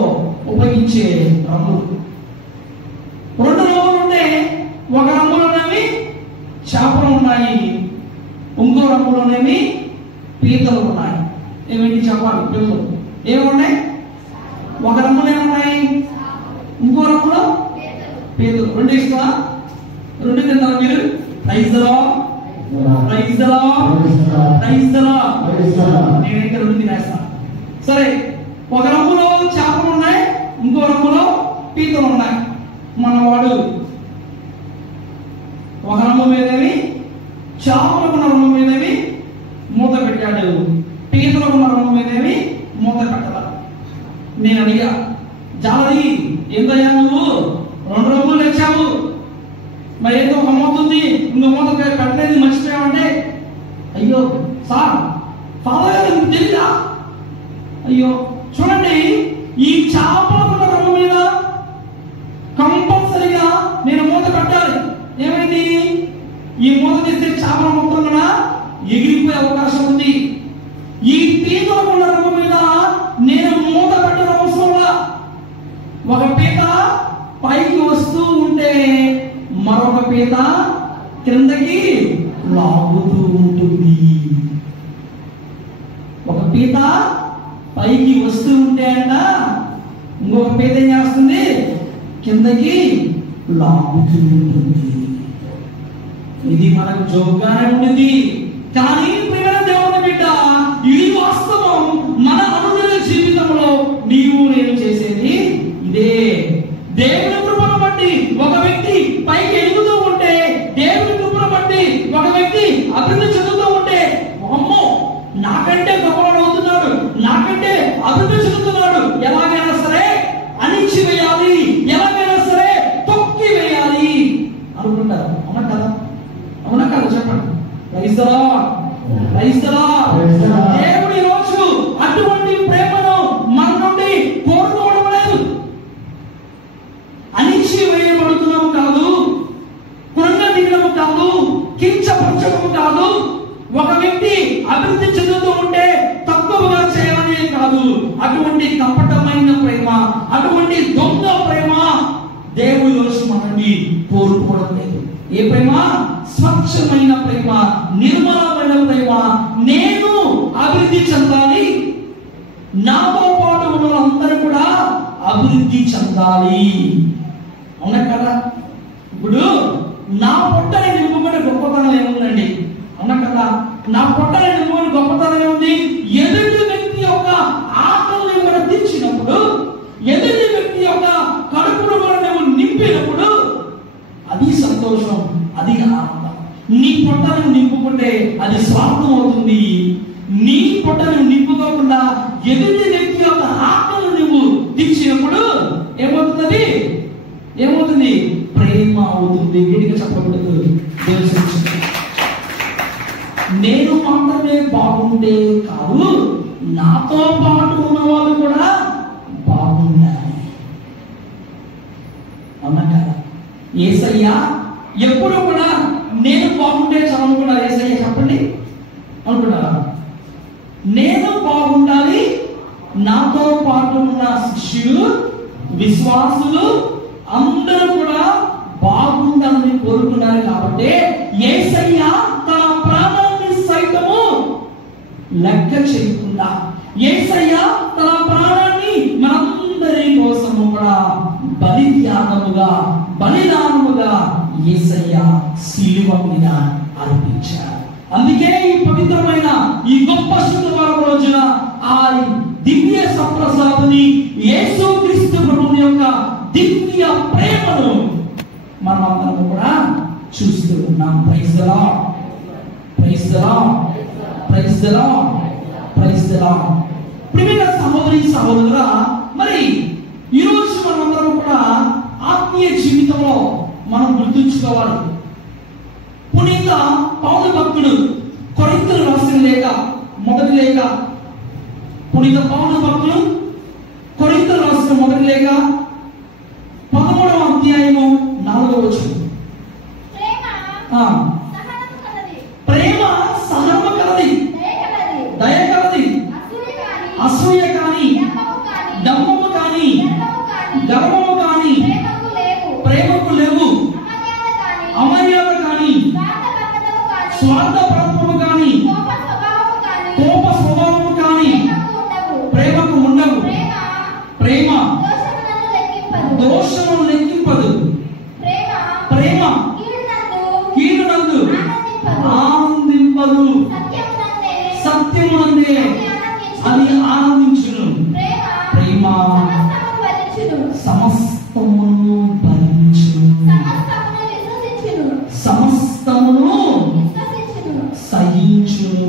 ఉపయోగించే రమ్ములు. రెండు రమ్ములు ఉంటే ఒక రమ్ములోనేవి చేపలు ఉన్నాయి, ఇంకో రమ్ములోనేవి పీతలు ఉన్నాయి. ఏమిటి చెప్పాలి? పిల్లలు ఏమున్నాయి? ఒక రమ్ములు ఏమున్నాయి, ఇంకో రమ్ములో పీతలు. రెండు ఇష్టమా? రెండు తింటారా మీరు? Praise the lord, praise the lord, praise the lord. నేనైతే రెండు తినేస్తాను. సరే, ఒక రమ్ములో చేపలు ఉన్నాయి, ఇంకో రమ్ములో పీతలు ఉన్నాయి. మనవాడు ఒక రమ్ము మీదవి చేపలకు ఉన్న రమ్ము మీదవి మూత పెట్టాడు, పీతలకు ఉన్న రమ్ము మీదవి మూత పెట్టాల. నేను అడిగా, జాలరి ఏందయ్యా నువ్వు రెండు రమ్ములు తెచ్చావు, మరి ఏదో ఒక మూత ఉంది, ఇంకో మూత పెట్టలేదు మర్చిపోయావంటే, అయ్యో సార్ ఫాదర్ గారు మీకు తెలీదా? అయ్యో చూడండి, ఈ చేపలకు ఉన్న రమ్ము మీద చేస్తే చేపల మొత్తం కూడా ఎగిరిపోయే అవకాశం ఉంది. ఈ పీతల ఉన్న రంగు మీద నేను మూత పెట్టిన అవసరంలా. ఒక పీత పైకి వస్తూ ఉంటే మరొక పీత కిందకి లాగుతూ ఉంటుంది. ఒక పీత పైకి వస్తూ ఉంటే అంట ఇంకొక పీత ఏం చేస్తుంది, కిందకి లాగుతూ ఉంటుంది. ఇది మనకు జోగ్గానే ఉంటుంది. కానీ ప్రియమైన దేవుని బిడ్డ, ఇది వాస్తవం. మన అనుదిన జీవితంలో నీవు నేను చేసేది ఇదే. దేవుని కృపను బట్టి ఒక వ్యక్తి పైకి ఎదుగుతూ ఉంటే, దేవుని కృపను బట్టి ఒక వ్యక్తి అభివృద్ధి చెందుతూ ఉంటే, అమ్మో నాకంటే గొప్పవాడు అవుతున్నాడు, నాకంటే అభివృద్ధి చెందుతున్నాడు, ఎలాగైనా సరే అణిచి వేయాలి, ఎలాగైనా సరే తొక్కి వేయాలి అనుకుంటారు. అవునా కదా? అవునా కదా? చెప్పండి. Praise the lord, praise the lord. దేవుడి రోజు అటువంటి ప్రేమను మన నుండి కోరుకోవడం లేదు. అణిచి వేయబడుతున్నాము కాదు, కృంగదీయడము కాదు, కించపరచడము కాదు, ఒక వ్యక్తి అభివృద్ధి చెందుతూ ఉంటే తక్కువగా చేయాలనే కాదు. అటువంటి కపటమైన ప్రేమ, అటువంటి దొంగ ప్రేమ దేవుడి రోజు మనల్ని కోరుకోవడం లేదు. ఏ ప్రేమ? స్వచ్ఛమైన ప్రేమ, నిర్మలమైన ప్రేమ. నేను అభివృద్ధి చెందాలి, నాతో పాటు ఉన్న వాళ్ళందరూ కూడా అభివృద్ధి చెందాలి. అవునా కదా? ఇప్పుడు నా పొట్టని నింపుకునే గొప్పతనం ఏముందండి? అవునా కదా? నా పొట్టని నింపుకునే గొప్పతనం ఏముంది? ఎదుటి వ్యక్తి యొక్క ఆకలిని మనం తీర్చినప్పుడు, ఎదుటి వ్యక్తి యొక్క కడుపును మనం నింపినప్పుడు అది సంతోషం, అది ఆనందం. నీ పొట్టను నింపుకుంటే అది స్వార్థం అవుతుంది. నీ పొట్టను నింపుకోకుండా ఎదుటి వ్యక్తి యొక్క ఆత్మను నువ్వు తీర్చినప్పుడు ఏమవుతుంది? ఏమవుతుంది? ప్రేమ అవుతుంది. వీడికి చెప్పకూడదు. నేను మాత్రమే బాగుండే కాదు, నాతో పాటు ఉన్న వాళ్ళు కూడా బాగుండాలి. అవునా కదా? యేసయ్య ఎప్పుడు కూడా నేను బాగుంటే చాలు అనుకున్నారు. యేసయ్య చెప్పండి, అనుకున్నారా? నేను బాగుండాలి, నాతో పాటు ఉన్న శిష్యులు, విశ్వాసులు అందరూ కూడా బాగుండాలని కోరుకున్నారు. కాబట్టి యేసయ్య తన ప్రాణాన్ని సైతము లెక్క చేయకుండా, యేసయ్య తన ప్రాణాన్ని మనందరి కోసము కూడా బలిదానముగా యేసయ్య శిలువ మీద అర్పించారు. అందుకే ఈ పవిత్రమైన ఈ గొప్ప శుక్రవారం రోజున ఆ దివ్య సంప్రసాదుని యేసుక్రీస్తు ప్రభువుని యొక్క దివ్య ప్రేమను మనమందరం కూడా చూస్తూ ఉన్నాం. Praise the lord, praise the lord, praise the lord, praise the lord. ప్రియమైన సహోదరి సహోదరురా, మరి ఈ రోజు మనమందరం కూడా ఆత్మీయ జీవితంలో మనం గుర్తుంచుకోవాలి. పునీత పౌలు భక్తుడు కొరింథీయులకు రాసిన లేఖ, మొదటి లేఖ, పునీత పౌలు భక్తుడు కొరింథీయులకు రాసిన మొదటి లేఖ 13వ అధ్యాయము 4వ వచనం. ప్రేమ సహనము కలది, దయ కలది, అసూయ కాని, దమ్మము కాని, గర్వము కాని ప్రేమకు లేవు, అమర్యాద కాని, స్వార్థపరత్వము కాని, కోప స్వభావము కాని ప్రేమకు ఉండవు. ప్రేమ దోషమును లెక్కింపదు. ప్రేమ కీడునందు ఆనందింపదు, సత్యమునందే అది ఆనందించును. ప్రేమ సమస్తమును భరించును, సమస్తమును సహించును,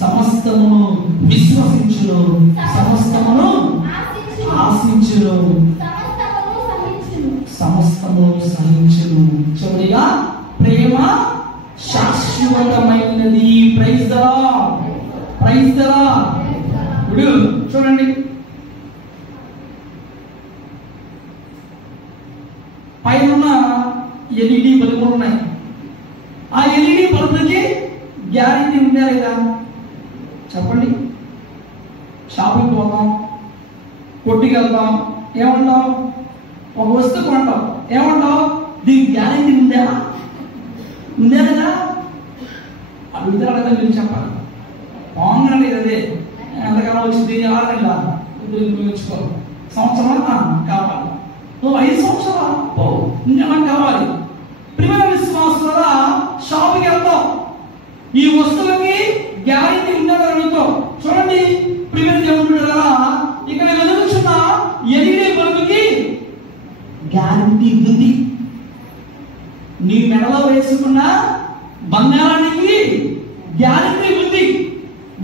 సమస్తమును విశ్వసించును, సమస్తమును ఆశించును, సమస్తమును సహించును. చివరిగా ప్రేమ శాశ్వతమైనది. Praise the lord, praise the lord. ఇప్పుడు చూడండి, పైన ఎల్ఈడి బల్బులు ఉన్నాయి. ఆ ఎల్ఈడి బల్బులు గ్యారెంటీ ఉందా లేదా చెప్పండి. షాపింగ్ పోతాం, కొట్టుకి వెళ్తాం, ఏమంటాం? ఒక వస్తువు కొంటాం, ఏమంటాం? దీనికి గ్యారెంటీ ఉందా? ఉందా లేదా? అడుగుతా అడగదా మీరు చెప్పాలి. బాగుందా లేదు? అదే ఎంతకాలం వచ్చింది? 6 నెలలు వచ్చుకో, సంవత్సరం కావాలి, 5 సంవత్సరాలు ఇంకా కావాలి. ప్రియమైన విశ్వాసారా, షాప్కి వెళ్తాం, ఈ వస్తువులకి గ్యారెంటీ ఉందని అడుగుతాం. చూడండి ప్రియమైన దేవుడు బిడ్డలారా, ఇక్కడ వెలుగుచున్న ఎదిగే బల్బుకి గ్యారెంటీ ఉంది. నీ మెడలో వేసుకున్న బంగారానికి గ్యారెంటీ ఉంది.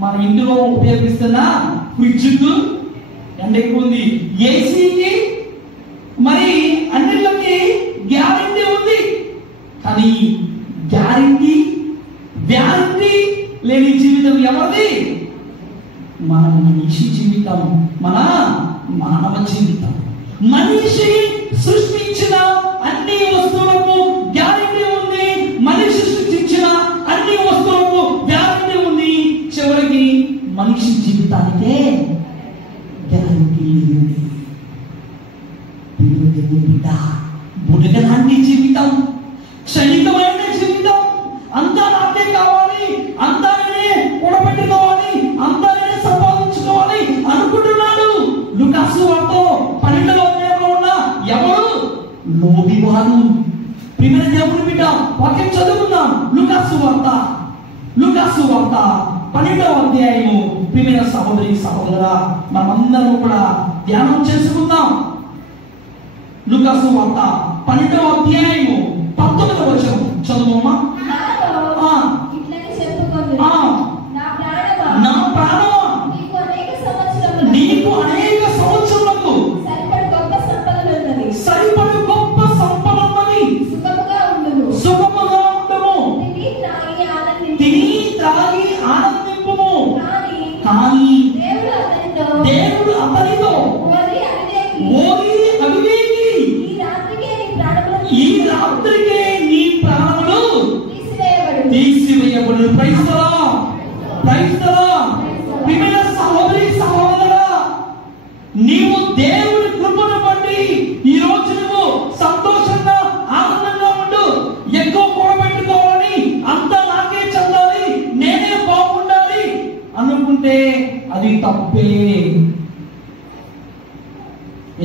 మన ఇంటిలో ఉపయోగిస్తున్న ఫ్రిడ్జ్కు ఎండ ఎక్కువ ఉంది, ఏసీకి, మరి అన్నిటికి గ్యారెంటీ ఉంది. కానీ గ్యారెంటీ వ్యారంటీ లేని జీవితం ఎవరిది? మన మనిషి జీవితం, మన మానవ జీవితం. మనిషి సృష్టించిన అన్ని వస్తువులకు గ్యారెంటీ ఉంది. మనిషి సృష్టించిన అన్ని వస్తువులకు గ్యారెంటీ ఉంది. చివరికి మనిషి జీవితానికే గ్యారెంటీ ఉంది. బుడగలాంటి జీవితం, క్షణికమైన జీవితం, అంతా నాకే కావాలి, అంతా నేనే కూడబెట్టుకోవాలి, అంతా నేనే సంపాదించుకోవాలి అనుకుంటున్నాడు. లూకాసు వార్త 12వ అధ్యాయంలో ఉన్న ఎవరు? లోబివారు. ప్రియమైన దేవుని బిడ్డ, వాక్యం చదువుకుందాం. లూకాసు వార్త 12వ అధ్యాయము. ప్రియమైన సహోదరి సహోదరా, మనమందరం కూడా ధ్యానం చేసుకుందాం. లూకాసు వార్త 12వ అధ్యాయము 19వ వచనం చదువుమా. నా ప్రాణమా, నీకు అనేక సంవత్సరములకు సరిపడు గొప్ప సంపదలున్నవి, సుఖముగా ఉండుము, తిని త్రాగి ఆనందింపుము. కానీ దేవుడు అతనితో, ఓరి అవివేకి, ఈ రాత్రికే నీ ప్రాణములు తీసివేయబడు. క్రైస్తవా, ప్రియమైన సహోదరి సహోదరా, నీవు దేవుని కృపను బట్టి ఈ రోజు నువ్వు సంతోషంగా ఆనందంగా ఉండు. ఎక్కువ కూడబెట్టుకోవాలి, అంతా నాకే చెందాలి, నేనే బాగుండాలి అనుకుంటే అది తప్పే.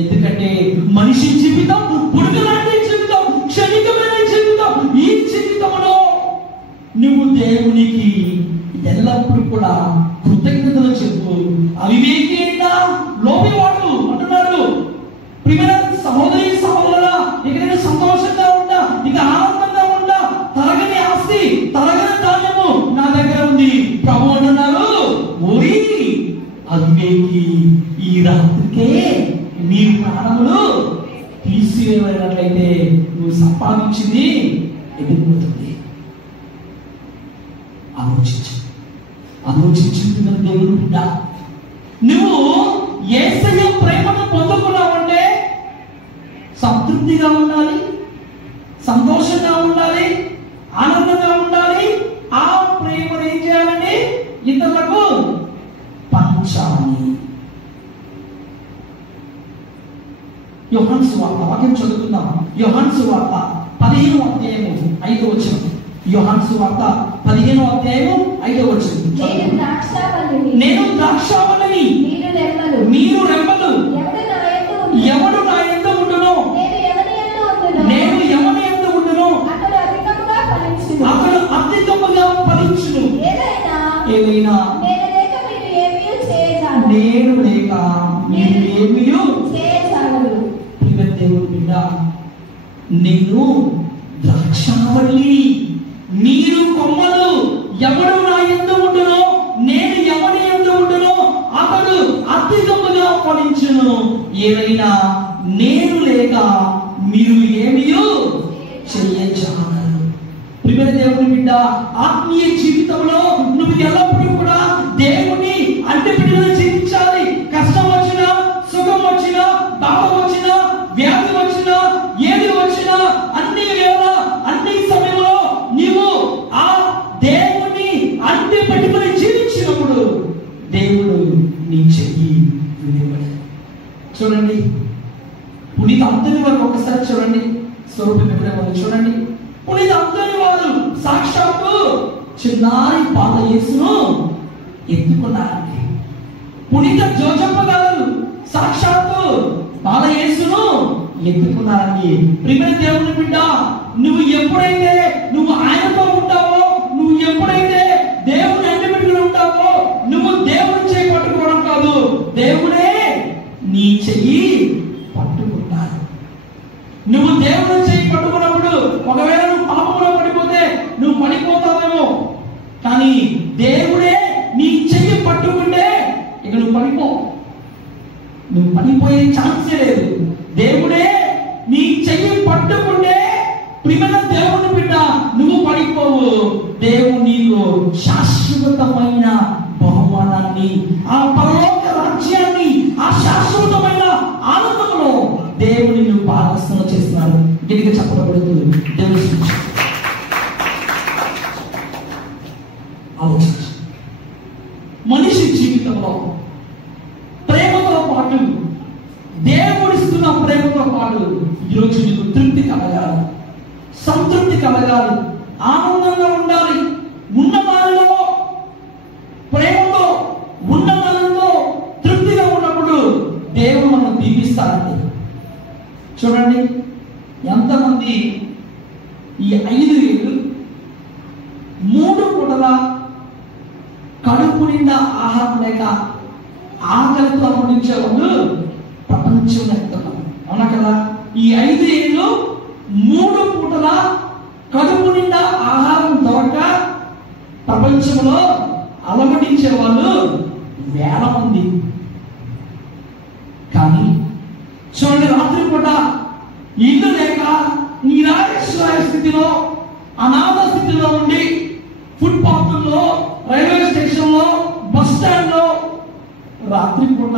ఎందుకంటే మనిషి జీవితం పురుగులాంటి జీవితం, క్షణికమైన జీవితం. ఈ జీవితంలో నువ్వు దేవునికి ఎల్లప్పుడూ కూడా కృతజ్ఞతలు చెప్పు. అవివేకి అయినా లోబివాడు అంటున్నాడు. ప్రియమైన సహోదరి సహోదరా, ఇక నేను సంతోషంగా ఉంటా, ఇక ఆనందంగా ఉంటా, తరగని ఆస్తి, తరగని ధాన్యము నా దగ్గర ఉంది. ప్రభు అంటున్నారు, ఓరి అవివేకి, ఈ రాత్రికే నీ ప్రాణములు తీసివేయబడినట్లయితే నువ్వు సంపాదించింది ఎదిగిపోతుంది. ఆలోచించుతున్న దేవుడు బిడ్డ, నువ్వు యేసయ్య ప్రేమను పొందుకున్నావంటే సంతృప్తిగా ఉండాలి, సంతోషంగా ఉండాలి, ఆనందంగా ఉండాలి. ఆ ప్రేమను ఏం చేయాలని? ఇతరులకు పంచాలి. యోహాను సువార్త వాక్యం చదువుకుందాం. యోహాను సువార్త 15వ అధ్యాయము 5వ వచనం. యోహాను సువార్త 15వ అధ్యాయము 5వ వచనం. నేను ద్రాక్షావల్లిని, మీరు రెమ్మలు. ఎవడు నా యందు ఉండునో, నేను ఎవని యందు ఉండునో అతడు అధికముగా ఫలించును. ఏదైనా నేను లేక మీరు ఏమీ చేయజాలరు. దేవుని బిడ్డ, నేను ద్రాక్షావల్లి, మీరు కొమ్మలు. ఎవడు నా యందు ఉండునో, నేను ఎవని యందు ఉండునో అతడు అధికముగా ఫలించును. ఏదైనా నేను లేక మీరు ఏమీ చేయజాలరు. ప్రియమైన దేవుని బిడ్డ, ఆత్మీయ జీవితంలో నువ్వు ఎల్లప్పుడూ కూడా దేవుని అంటిపెట్టుకుని జీవించాలి. కష్టం వచ్చినా, సుఖం వచ్చినా, బాధ వచ్చినా, వ్యాధి వచ్చినా, ఏది వచ్చినా, అన్ని వేళ అన్ని సమయంలో నీవు ఆ దేవుని అంతని వారు ఒకసారి చూడండి, స్వరూపం ఎప్పుడేమో చూడండి. పునీత అంతని వారు సాక్షాత్తు చిన్నారి పాత యేసును ఎత్తుకున్నారండి. పునీత జోజప్ప గారు సాక్షాత్తు పాత యేసును ఎత్తుకున్నారండి. ప్రియమైన దేవుని బిడ్డ, నువ్వు ఎప్పుడైతే నువ్వు ఆయనతో ఉంటావో, నువ్వు ఎప్పుడైతే దేవుని అంటిపెట్టుకుని ఉంటావో, నువ్వు దేవుని చేయి పట్టుకోవడం కాదు, దేవుడే నీ చెయ్యి పట్టుకుంటారు. నువ్వు దేవుని చేయి పట్టుకున్నప్పుడు ఒకవేళ నువ్వు పాపంలో పడిపోతే నువ్వు పడిపోతావేమో, కానీ దేవుడే నీ చెయ్యి పట్టుకుంటే ఇక నువ్వు పడిపోయే ఛాన్సే లేదు. దేవుడే నీ చెయ్యి పట్టుకుంటే ప్రియమైన దేవుని బిడ్డ నువ్వు పడిపోవు. దేవుడు నీకు శాశ్వతమైన బహుమానాన్ని, ఆ పరలోక రాజ్యాన్ని, ఆ శాశ్వతమైన ఆనందంలో దేవుని నువ్వు భాగస్థం చేస్తున్నాడు. గట్టిగా చెప్పబడుతుంది. దేవుని ఆలోచించు. మనిషి జీవితంలో ప్రేమతో పాటు, దేవుడిస్తున్న ప్రేమతో పాటు ఈరోజు నీకు తృప్తి కలగాలి, సంతృప్తి కలగాలి, ఆనందంగా ఉండాలి. ఉన్న దానిలో ప్రేమతో, ఉన్న దానిలో తృప్తిగా ఉన్నప్పుడు దేవుడు మనం దీవిస్తాడండి. చూడండి ఎంతమంది ఈ 5 ఏళ్ళు 3 పూటల కడుపు నిండా ఆహారం లేక ఆకలితో అనుభవించే వాళ్ళు ప్రపంచంలో ఎంతమంది, అవునా కదా? ఈ 5 ఏళ్ళు 3 పూటల కడుపు నిండా ఆహారం దొరక ప్రపంచంలో అలమటించే వాళ్ళు వేల మంది. కానీ చూడండి, రాత్రి పూట ఇల్లు లేక నిరాశ్రయ స్థితిలో, అనాథ స్థితిలో ఉండి ఫుట్పాత్లో, రైల్వే స్టేషన్ లో, బస్ స్టాండ్ లో రాత్రి పూట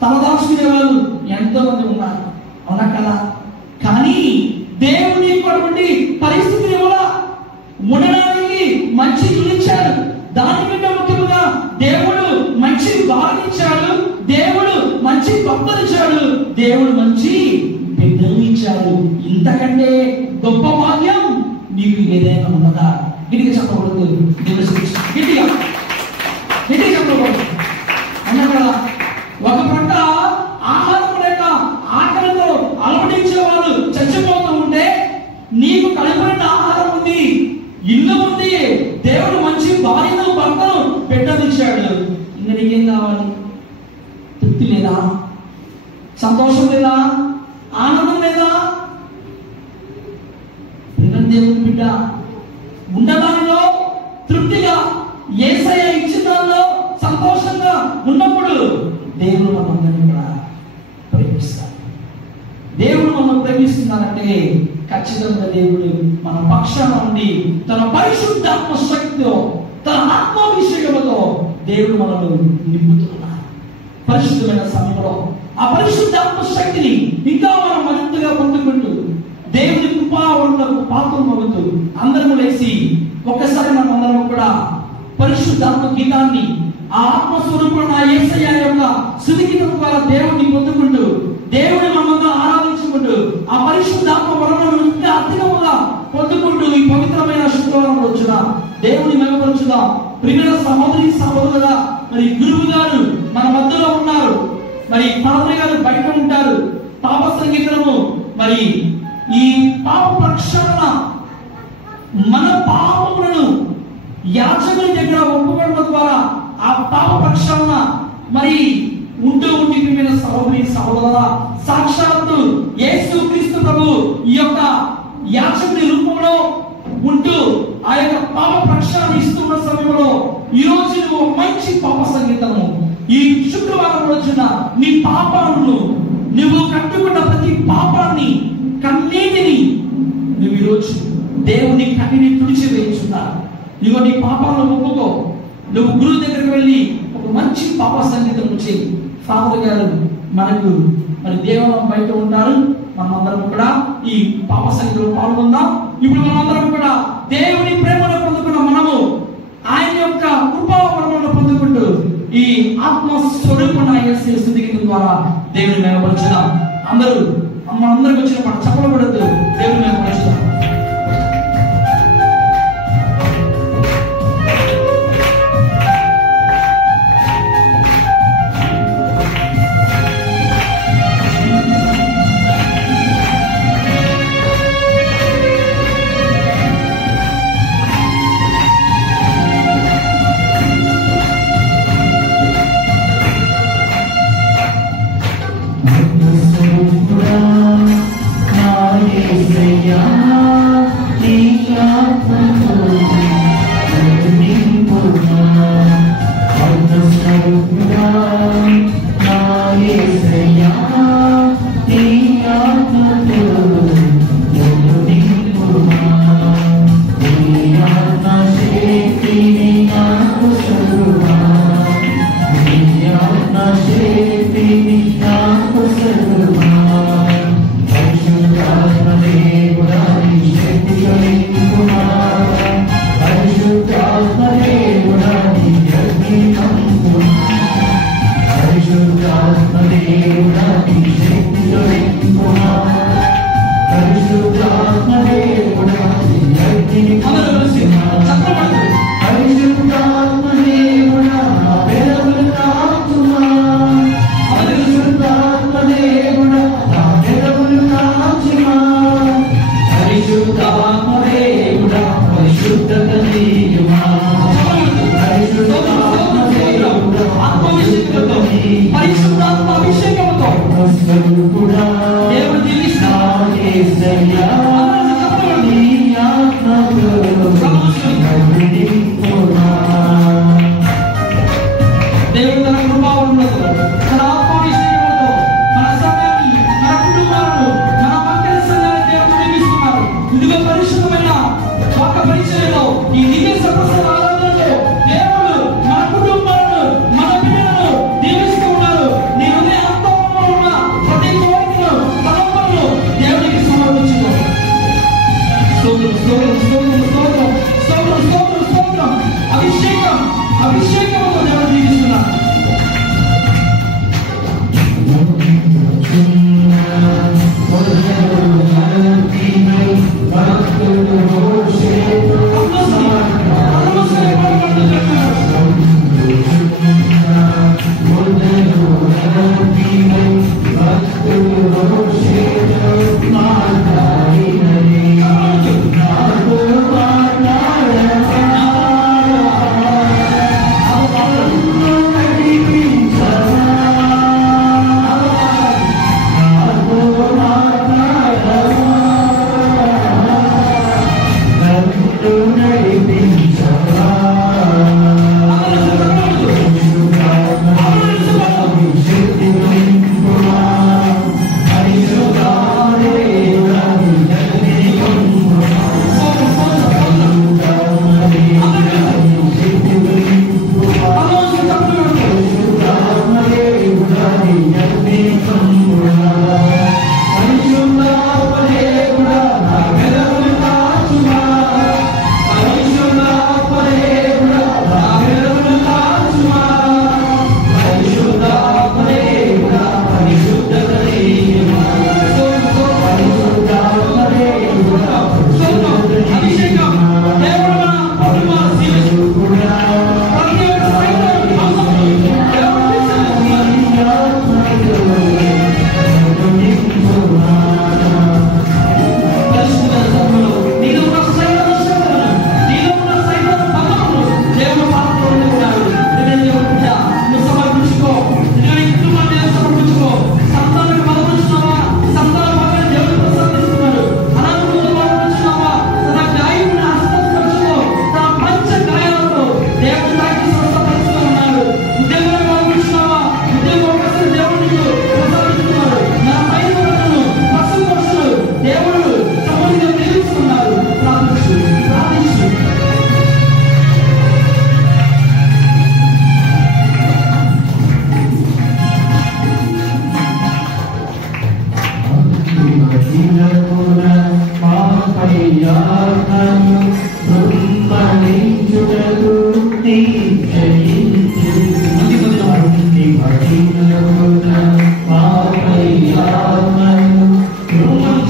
తలదాచుకునే వాళ్ళు ఎంతో మంది ఉన్నారు, అవునా కదా? కానీ దేవుని అటువంటి పరిస్థితిని కూడా ఉండడానికి మంచి ఇల్లు ఇచ్చాడు. దానికంటే ముఖ్యంగా దేవుడు మంచి బాధించాడు, దేవుడు మంచి భక్తులిచ్చాడు, దేవుడు మంచి బిడ్డలు ఇచ్చాడు. ఇంతకంటే గొప్ప భాగ్యం నీకు ఏదైనా ఉన్నదా? గట్టిగా చెప్పకూడదు. గట్టిగా చెప్పకూడదు అన్నా కదా? ఒక పంట ఆహారం లేక ఆకలితో అలవడించే వాళ్ళు చచ్చిపోతూ ఉంటే, నీకు కడుపునిండా ఆహారం ఉంది, ఇల్లు ఉంది, దేవుడు మంచి భార్యను, భర్తను, బిడ్డనిచ్చాడు. ఇంకా నీకేం కావాలి? తృప్తి లేదా? సంతోషం లేదా? ఆనందం లేదా? దేవుని బిడ్డ ఉండదానిలో తృప్తిగా, యేసయ్య ఇచ్చిన దానిలో సంతోషంగా ఉన్నప్పుడు దేవుడు మనందరినీ కూడా ప్రేమిస్తాడు. దేవుడు మనం ప్రేమిస్తున్నారంటే ఖచ్చితంగా దేవుడు మన పక్షాన ఉండి తన పరిశుద్ధాత్మ శక్తితో, తన ఆత్మాభిషేకంతో దేవుడు మనల్ని నింపుతున్నాడు. పరిశుద్ధమైన సమయంలో ఆ పరిశుద్ధాత్మ శక్తిని ఇంకా మనం మరింతగా పొందుకుంటూ దేవుని కృపావరణకు పాత్రమవుతూ అందరము లేచి ఒక్కసారి మనం అందరం కూడా పరిశుద్ధాత్మ గీతాన్ని, ఆ ఆత్మస్వరూపుడు ఆ యేసయ్య యొక్క స్తుతిగీతం ద్వారా దేవుడిని పొందుకుంటూ, దేవుని మమ్మల్ని ఆరాధించుకుంటూ, ఆ పరిశుద్ధాత్మ వరణను ఇంకా అధికముగా పొందుకుంటూ ఈ పవిత్రమైన శుక్రవారం రోజున దేవుని మెరుగుపరుచుదాం. ప్రియమైన సహోదరి సహోదరులుగా, మరి గురువు గారు మన మధ్యలో ఉన్నారు, మరి తాతయ్య గారు బయట ఉంటారు. పాప సంగీతము, మరి ఈ పాప ప్రక్షాళన, మన పాపములను యాచకుల దగ్గర ఒప్పుకోవడం ద్వారా ఆ పాప ప్రక్షాళన మరి ఉంటూ ఉండిపోయిన సహోదరి సహోదర, సాక్షాత్తు యేసుక్రీస్తు ప్రభు ఈ యొక్క యాచకుని రూపంలో ఉంటూ ఆ యొక్క పాప ప్రక్షాళన ఇస్తున్న సమయంలో ఈ రోజు నువ్వు మంచి పాప సంగీతము, ఈ శుక్రవారం రోజున నీ పాపాలను, నువ్వు కట్టుకున్న ప్రతి పాపాన్ని, కన్నీటిని నువ్వు ఈరోజు దేవుని కన్నీని తుడిచివేయించున్నారు. ఇగో నీ పాపాలను ఒప్పుకో. నువ్వు గురువు దగ్గరికి వెళ్ళి ఒక మంచి పాప సంగీతం చేయి. ఫాదర్ గారు మనకు మరి దేవాలయం బయట ఉంటారు. మనమందరం కూడా ఈ పాప సంగీతంలో పాల్గొందాం. ఇప్పుడు మనమందరం కూడా దేవుని ప్రేమను పొందుకున్న మనము ఆయన యొక్క కృపావరణను పొందుకుంటూ ఈ ఆత్మ స్వరూపణ యేసు స్తుతి గీతం ద్వారా దేవుని మెరుగుపరచుదాం. అందరూ వచ్చిన పాట చెప్పబడద్దు. దేవుని మీద ప్రశ్న Thank you.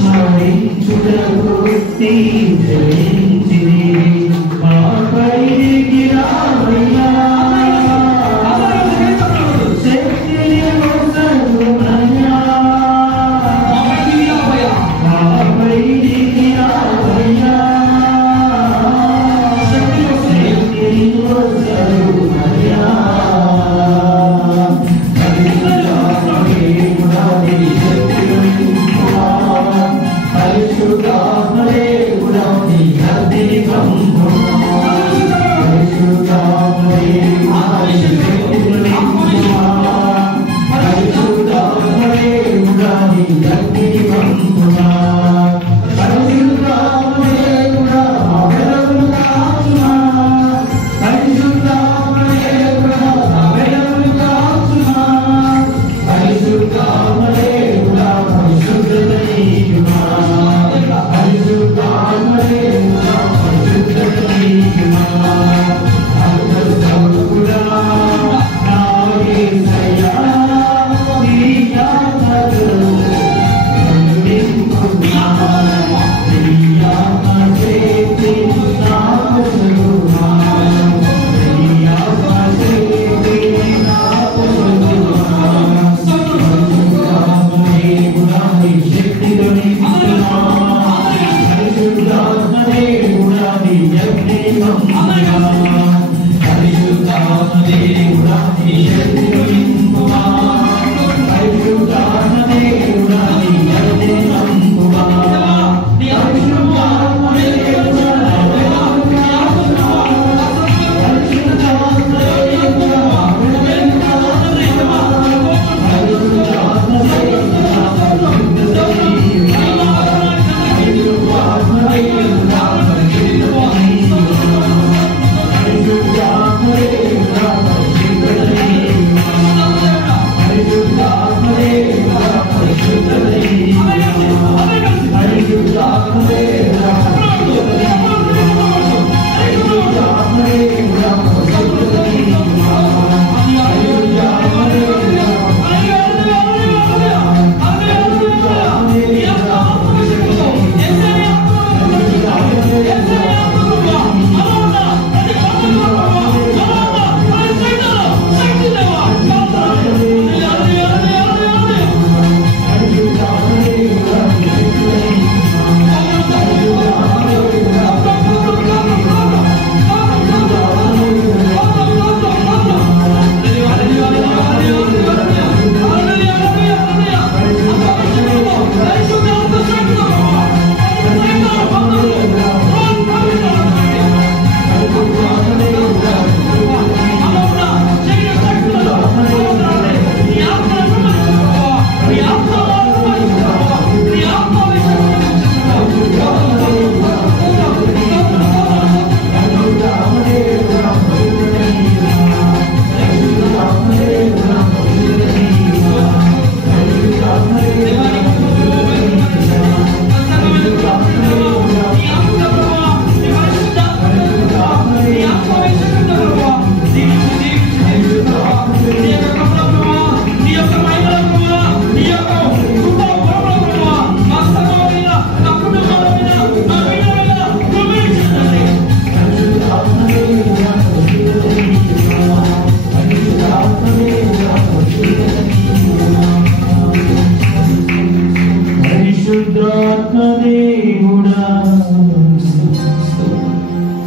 ఆత్మదేవుడా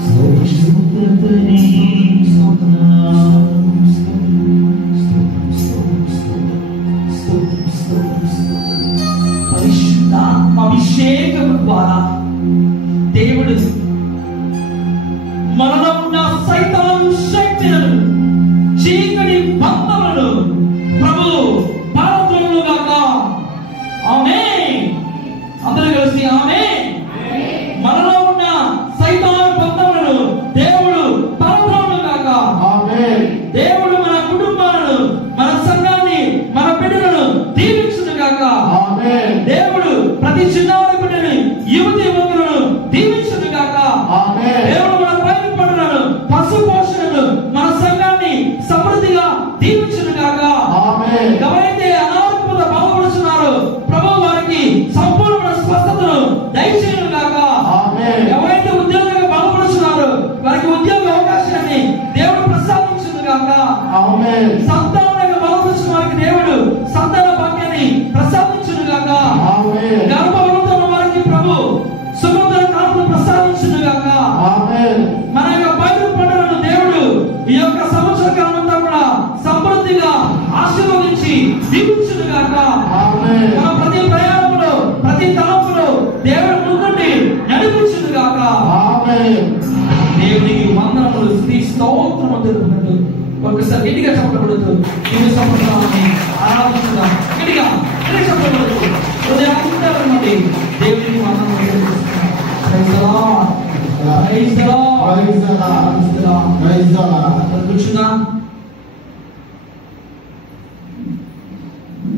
పరిశుద్ధతని పరిశుద్ధాత్మాభిషేకం ద్వారా దేవుడు మనలో ఉన్న సైతాను శక్తులను చీకటి బంధములను ప్రభు పారద్రోలును గాక. ఆమేన్. అందరూ కలిసి ఆమేన్. మనలో ఉన్న సైతాను బంధములను దేవుడు పారద్రోలును గాక. ఆమేన్. దేవుడు మన కుటుంబాలను, మన సంఘాన్ని, మన బిడ్డలను దీవించును గాక. ఆమేన్. దేవుడు ప్రతి చిన్నారి బిడ్డని, యువతి యువకులను దీవించును గాక. ఆమేన్. దేవుడు మన పైకి పడులను, పశు పోషణను, మన సంఘాన్ని సమృద్ధిగా దీవించును గాక. ఆమేన్. ఎవరైతే అనారోగ్యత బాధపడుతున్నారో ప్రభు వారికి సంపూర్ణ స్వస్థతను దయచేయును గాక. ఆమేన్. ఎవరైతే ఉద్యోగంగా బాధపడుతున్నారో వారికి ఉద్యోగ అవకాశాన్ని దేవుడు ప్రసాదించును గాక. ఆమేన్. సంతానంగా బాధపడుతున్న వారికి దేవుడు సంతాన భాగ్యాన్ని ప్రసాదించును గాక. ఆమేన్. గర్భవతిలో ఉన్న వారికి ప్రభు సుమంగళ కాపును ప్రసాదించును గాక. ఆమేన్. మన యొక్క బైబిల్ పండుగను దేవుడు ఈ యొక్క సంవత్సర కాలం అంతా కూడా సమృద్ధిగా ఆశీర్వదించి దీవించును గాక. ఆమేన్. మన ప్రతి ప్రయాణంలో, ప్రతి తలంపులో దేవుడు ముందుండి నడిపించును గాక. ఆమేన్. దేవునికి వందనములు, స్తుతి స్తోత్రములు తెలుపుకుంటూ ఒకసారి గట్టిగా చెప్పబడుతూ దేవుని సమర్పణని ఆరాధించుదాం. గట్టిగా చెప్పబడుతూ హృదయాంతరండి దేవునికి వందనములు తెలుపుకుంటున్నాం. Praise the lord. Praise the lord. Praise the lord. Praise the Lord. కూర్చుందాం.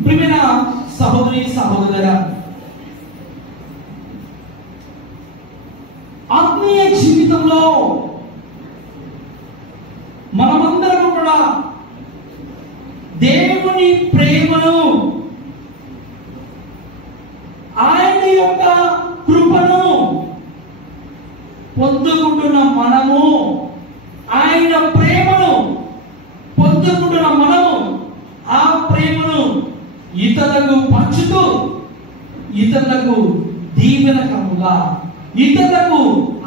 ప్రియమైన సహోదరి సహోదరులారా, ఆత్మీయ జీవితంలో మనమందరం కూడా దేవుని ప్రేమను, ఆయన యొక్క కృపను పొందుకుంటున్న మనము, ఆయన ప్రేమను పొందుకుంటున్న మనము ఆ ప్రేమను ఇతరులకు పంచుతూ, ఇతరులకు దీవెనకరముగా, ఇతరులకు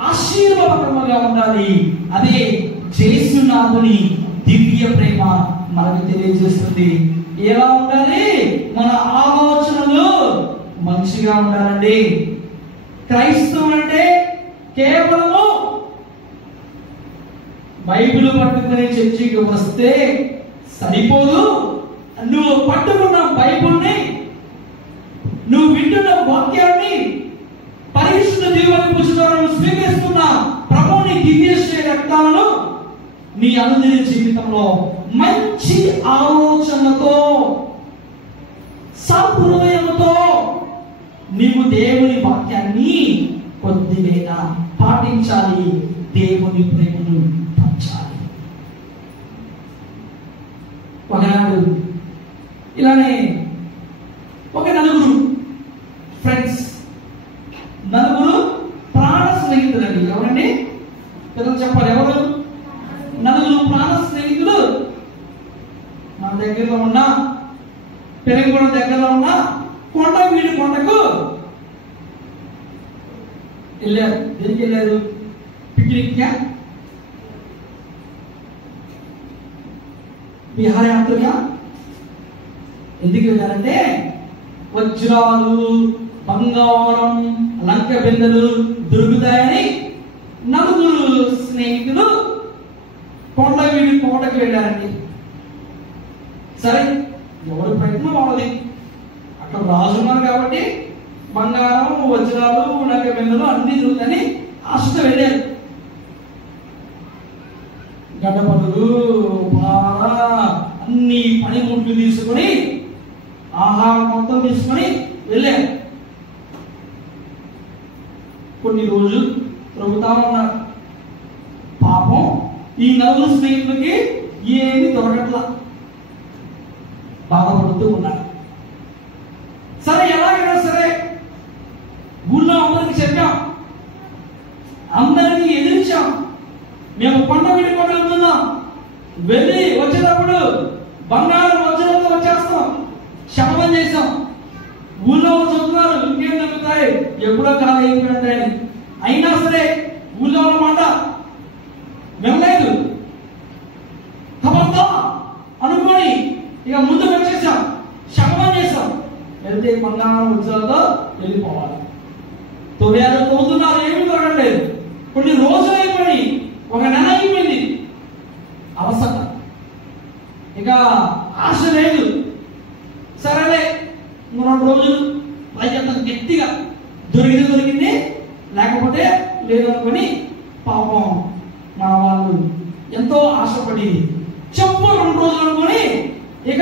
ఆశీర్వాదకరముగా ఉండాలి. అదే యేసునాథుని దివ్య ప్రేమ మనకు తెలియజేస్తుంది. ఎలా ఉండాలి? మన ఆలోచనలు మంచిగా ఉండాలండి. క్రైస్తవులు అంటే కేవలము బైబిల్ పట్టుకుని చర్చికి వస్తే సరిపోదు. నువ్వు పట్టుకున్న బైబిల్ని, నువ్వు వింటున్న వాక్యాన్ని, పరిశుద్ధ దేవుని పుస్తకాలను స్వీకరిస్తున్న ప్రభువుని దివ్యశ్రీ రక్తాలను నీ అనుదిన జీవితంలో మంచి ఆలోచనతో, సహృదయంతో నీవు దేవుని వాక్యాన్ని కొద్దిగా పాటించాలి. దేవుని ప్రేమను పంచాలి. ఒకనాడు ఇలానే ఒక నలుగురు ఫ్రెండ్స్, నలుగురు ప్రాణ స్నేహితులండి. ఎవరండి? పిల్లలు చెప్పాలి. ఎవరు? నలుగురు ప్రాణ స్నేహితులు మన దగ్గరలో ఉన్న, పెరుగుగూడ దగ్గరలో ఉన్న కొండ వీడి కొండకు వెళ్ళారు. ఎందుకు వెళ్ళారు? పిక్నిక్ క్యాంప్, విహారయాత్రగా. ఎందుకు వెళ్ళారంటే వజ్రాలు, బంగారం, లంక బిందెలు దొరుకుతాయని నలుగురు స్నేహితులు కొండవీడి కోటకి వెళ్ళారండి. సరే, ఎవరి ప్రయత్నం వాళ్ళది. అక్కడ రాజు ఉన్నారు కాబట్టి బంగారం, వజ్రాలు, లంక బిందెలు అన్ని దొరుకుతాయని ఆశతో వెళ్ళారు. గడ్డపడులు, పార, అన్ని పనిముట్లు తీసుకొని, ఆహారం మొత్తం తీసుకొని వెళ్ళారు. కొన్ని రోజులు తిరుగుతా ఉన్నారు. పాపం ఈ నలుగురు స్నేహితులకి ఏమి దొరకట్లా, బాధపడుతూ ఉన్నారు. సరే, ఎలాగైనా సరే ఊళ్ళో అందరికి చెప్పాం, అందరికీ ఎదిరించాం. మేము కొండ వీడి కొండ వెళ్తున్నాం, వెళ్ళి వచ్చేటప్పుడు బంగారం వజ్రాలతో వచ్చేస్తాం, శపథం చేశాం. ఊళ్ళో చెప్తున్నారు ఇంకేం దొరుకుతాయి, ఎప్పుడో ఖాళీ అయిపోయింది. అయినా సరే ఊళ్ళో మాట వినలేదు. ఖబర్దా అనుకోని ఇక ముందుకు వచ్చేసాం, శపథం చేశాం, వెళ్తే బంగారం ఉద్యోగాలతో వెళ్ళిపోవాలి. తవ్వుతున్నారు, ఏమి దొరకలేదు. కొన్ని రోజులు అయిపోయి, ఒక నెల అయిపోయింది. అవసరం ఇక ఆశ లేదు. సరేలే 2 రోజులు పైకి గట్టిగా దొరికింది, లేకపోతే లేదు అనుకుని పాపం మన వాళ్ళు ఎంతో ఆశపడి చెప్పు 2 రోజులు అనుకుని ఇక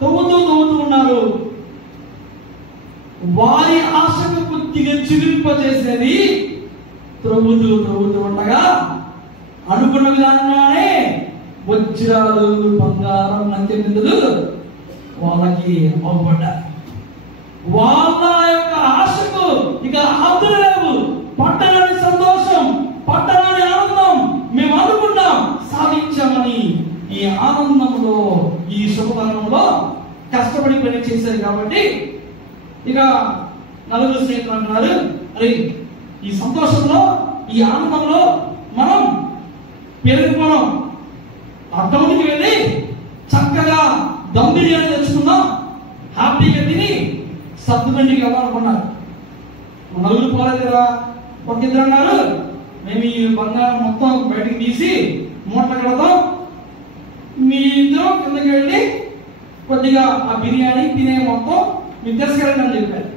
తవ్వుతూ ఉన్నారు. వారి ఆశకు కొద్దిగా చిగురింపజేసేది త్రవ్వుతూ ఉండగా అనుకున్న విధానంగానే వజ్రాలు, బంగారం, నందినిధులు వాళ్ళకి అవ్వబడ్డారు. వాళ్ళ యొక్క ఆశకు ఇక హద్దులు లేవు. పట్టణాన్ని సంతోషం, పట్టణాన్ని ఆనందం మేము అనుకున్నాం, సాధించామని ఈ ఆనందంలో, ఈ శుభతరంలో కష్టపడి పని చేశారు. కాబట్టి ఇక నలుగురు స్నేహితులు అంటున్నారు, అరే ఈ సంతోషంలో, ఈ ఆనందంలో మనం పెరిగిపోవడం, ఆ టౌన్కి వెళ్ళి చక్కగా దమ్ బిర్యానీ తెచ్చుకుందాం, హ్యాపీగా తిని సర్దుబండికి వెళ్ళాలనుకున్నారు. నలుగురు పోలేదు కదా. ఒక ఇద్దరు అన్నారు, మేము ఈ బంగారం మొత్తం బయటికి తీసి మూట కడతాం, మీ ఇద్దరు కిందకి వెళ్ళి కొద్దిగా ఆ బిర్యానీ తినే మొత్తం మీరు తీసుకెళ్ళండి అని చెప్పారు.